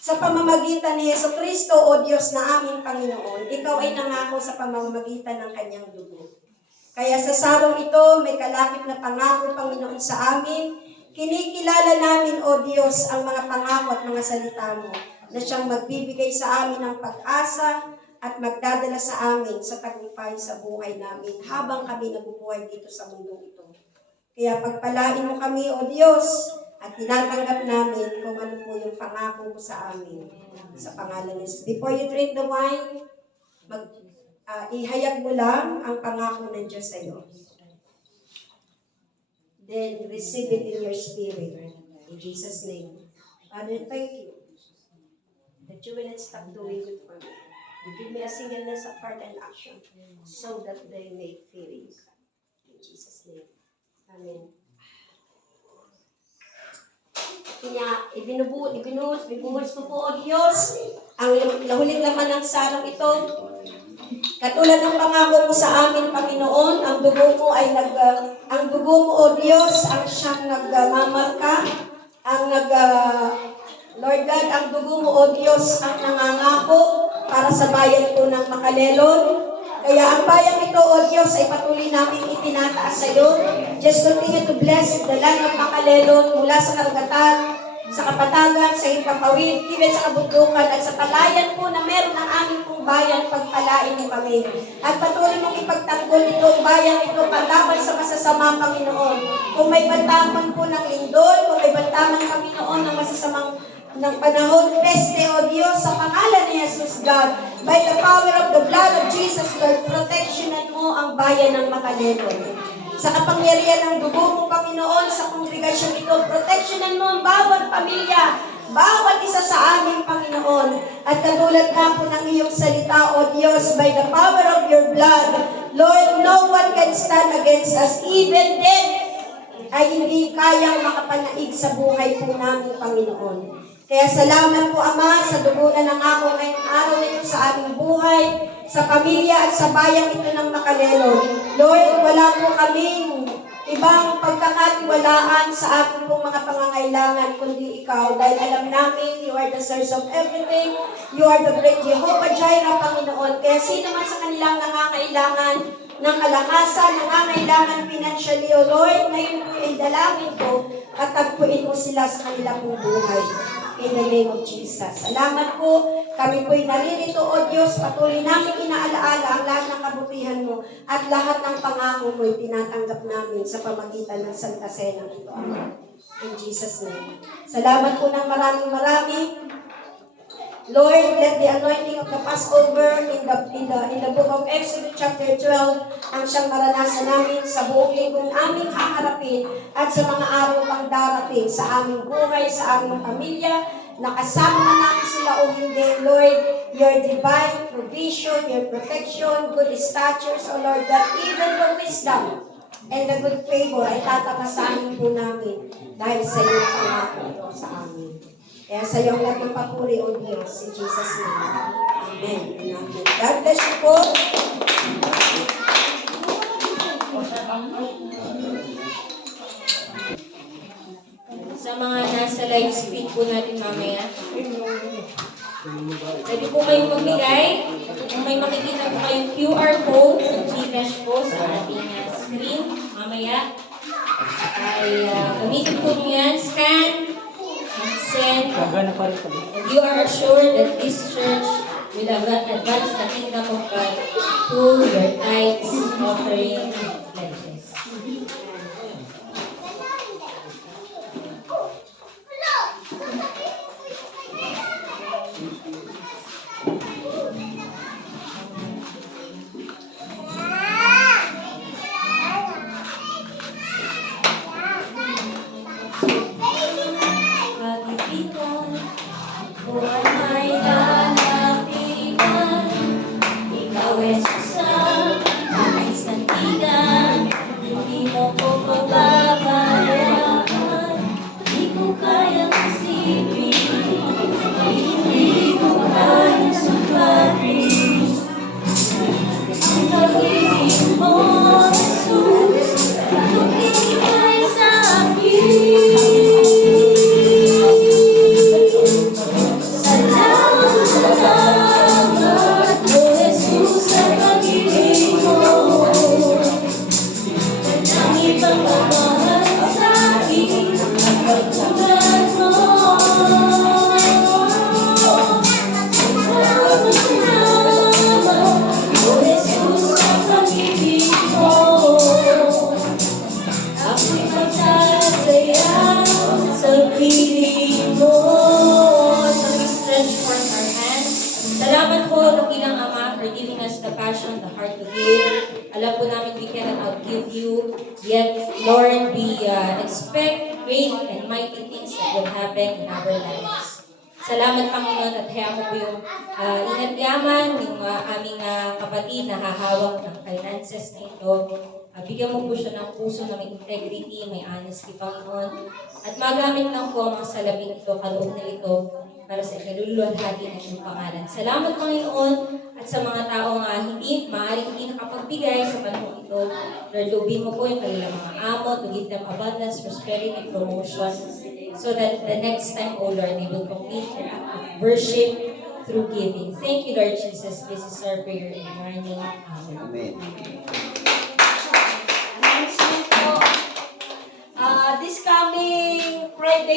sa pamamagitan ni Jesucristo, O Diyos na aming Panginoon, ikaw ay nangako sa pamamagitan ng kanyang dugo. Kaya sa sarong ito, may kalakip na pangako, Panginoon, sa amin. Kinikilala namin, O Diyos, ang mga pangako at mga salita mo, na siyang magbibigay sa amin ng pag-asa at magdadala sa amin sa tagumpay sa buhay namin habang kami nabubuhay dito sa mundong ito. Kaya pagpalain mo kami, O Diyos, at tinatanggap namin kung ano po yung pangako mo sa amin sa pangalan ni Jesus. Before you drink the wine, ihayag mo lang ang pangako ng Diyos sa iyo. Then receive it in your spirit. In Jesus' name. Father, thank you that you will not stop doing good for me. You give me a singleness of heart and action so that they may fear you. In Jesus' name. Amen. Kaya ibinuhos mo po, O Diyos, ang lahuling laman ng sarong ito. Katulad ng pangako mo sa amin, Panginoon, ang dugo mo, O Diyos, ang siyang nagmamarka, Lord God, ang dugo mo, O Diyos, ang nangangako para sa bayan po ng Makalelon. Kaya ang bayang ito, O Diyos, ay patuloy namin itinataas sa iyo. Just continue to bless the land of Makalelon mula sa karagatan, sa kapatagan, sa himpapawid, even sa kabundukan, at sa palayan po na meron ng aming pong bayan, pagpalain mo kami. At patuloy mong ipagtanggol itong bayan ito, panlaban sa masasama, Panginoon. Kung may bantaman po ng lindol, kung may bantaman, Panginoon, ng masasamang ng panahon, peste, O Diyos, sa pangalan ni Jesus, God, by the power of the blood of Jesus, Lord, protectionan mo ang bayan ng Makalelon. Sa kapangyarihan ng dugo mo, Panginoon, sa kongregasyon ito, protectionan mo ang bawat pamilya, bawat isa sa amin, Panginoon. At katulad nga po ng iyong salita, O Diyos, by the power of your blood, Lord, no one can stand against us, even death ay hindi kayang makapanaig sa buhay po namin, Panginoon. Kaya salamat po, Ama, sa dugo na nangako ngayong araw na ito sa aming buhay, sa pamilya at sa bayang ito ng Makalelon. Lord, wala po kaming ibang pagkakatiwalaan sa ating pong mga pangangailangan, kundi Ikaw. Dahil alam namin, You are the source of everything. You are the great Jehovah Jireh, Panginoon. Kaya sino man sa kanilang nangangailangan ng kalakasan, nangangailangan financially, O Lord, ngayon po ay dalangin ko, katagpuin mo sila sa kanilang buhay. In the name of Jesus. Salamat po. Kami po'y naririto, O Diyos. Patuloy namin inaalaala ang lahat ng kabutihan mo at lahat ng pangako mo'y tinatanggap namin sa pamagitan ng Santa Cena ito, Ama. In Jesus' name. Salamat po ng maraming. Lord, let the anointing of the Passover in the book of Exodus chapter 12 ang siyang maranasan namin sa buong linggong aming haharapin at sa mga araw pang darating sa aming buhay, sa aming pamilya, nakasama na namin sila o hindi. Lord, your divine provision, your protection, good statures, O Lord, that even the wisdom and the good favor ay tatakasahin po namin dahil sa iyong pangako ito sa amin. Kaya sa iyong lahat ng papuri, O Diyos, in Jesus' name. Amen. Amen. God bless you po. Sa mga nasa live stream po natin mamaya. Pwede po kayong magbigay. Kung may makikita po kayong QR code ng GCash po sa ating screen, mamaya ay gamitin po nyo yan, scan, and send. And you are assured that this church will advance the kingdom of God through your tithes, offering, and pledges. Pag-ibigan, buwan ay lalapitan. Ikaw ay susang, aking sandigan. Hindi mo ko pababayaan. Di ko kayang isipin, hindi ko kayang sumpatin. Ang pag-ibig mo, Jesus, tumigay sa akin. Salamat, O Jesus, sa pag-ibig mo. Walang ibang mamahal sa akin, pagtulad mo. Salamat, O Jesus, sa pag-ibig mo. Ako'y magsasaya sa piling mo. So we stretch forth our hands. Salamat po, Dakilang Ama, for giving us the passion, the heart to give. Alam po namin we cannot outgive you. Yet, Lord, we expect great and mighty things that will happen in our lives. Salamat, Panginoon, at hayaan mo po yung ingat yaman, yung aming kapatid na hahawak ng finances na ito. Bigyan mo po siya ng puso na may integrity, may honesty, Panginoon. At magamit lang po ang mga salabing ito, kaloob na ito, para sa ikaluluwalhati ng iyong pangalan. Salamat, Panginoon, at sa mga taong maaaring hindi nakapagbigay sa panahon ito. Lord, lubin mo po yung kanilang mga amo to give them abundance, prosperity, promotion, so that the next time, O Lord, they will complete their act of worship through giving. Thank you, Lord Jesus. This is our prayer in your name. Amen. Amen. Announcement po. This coming Friday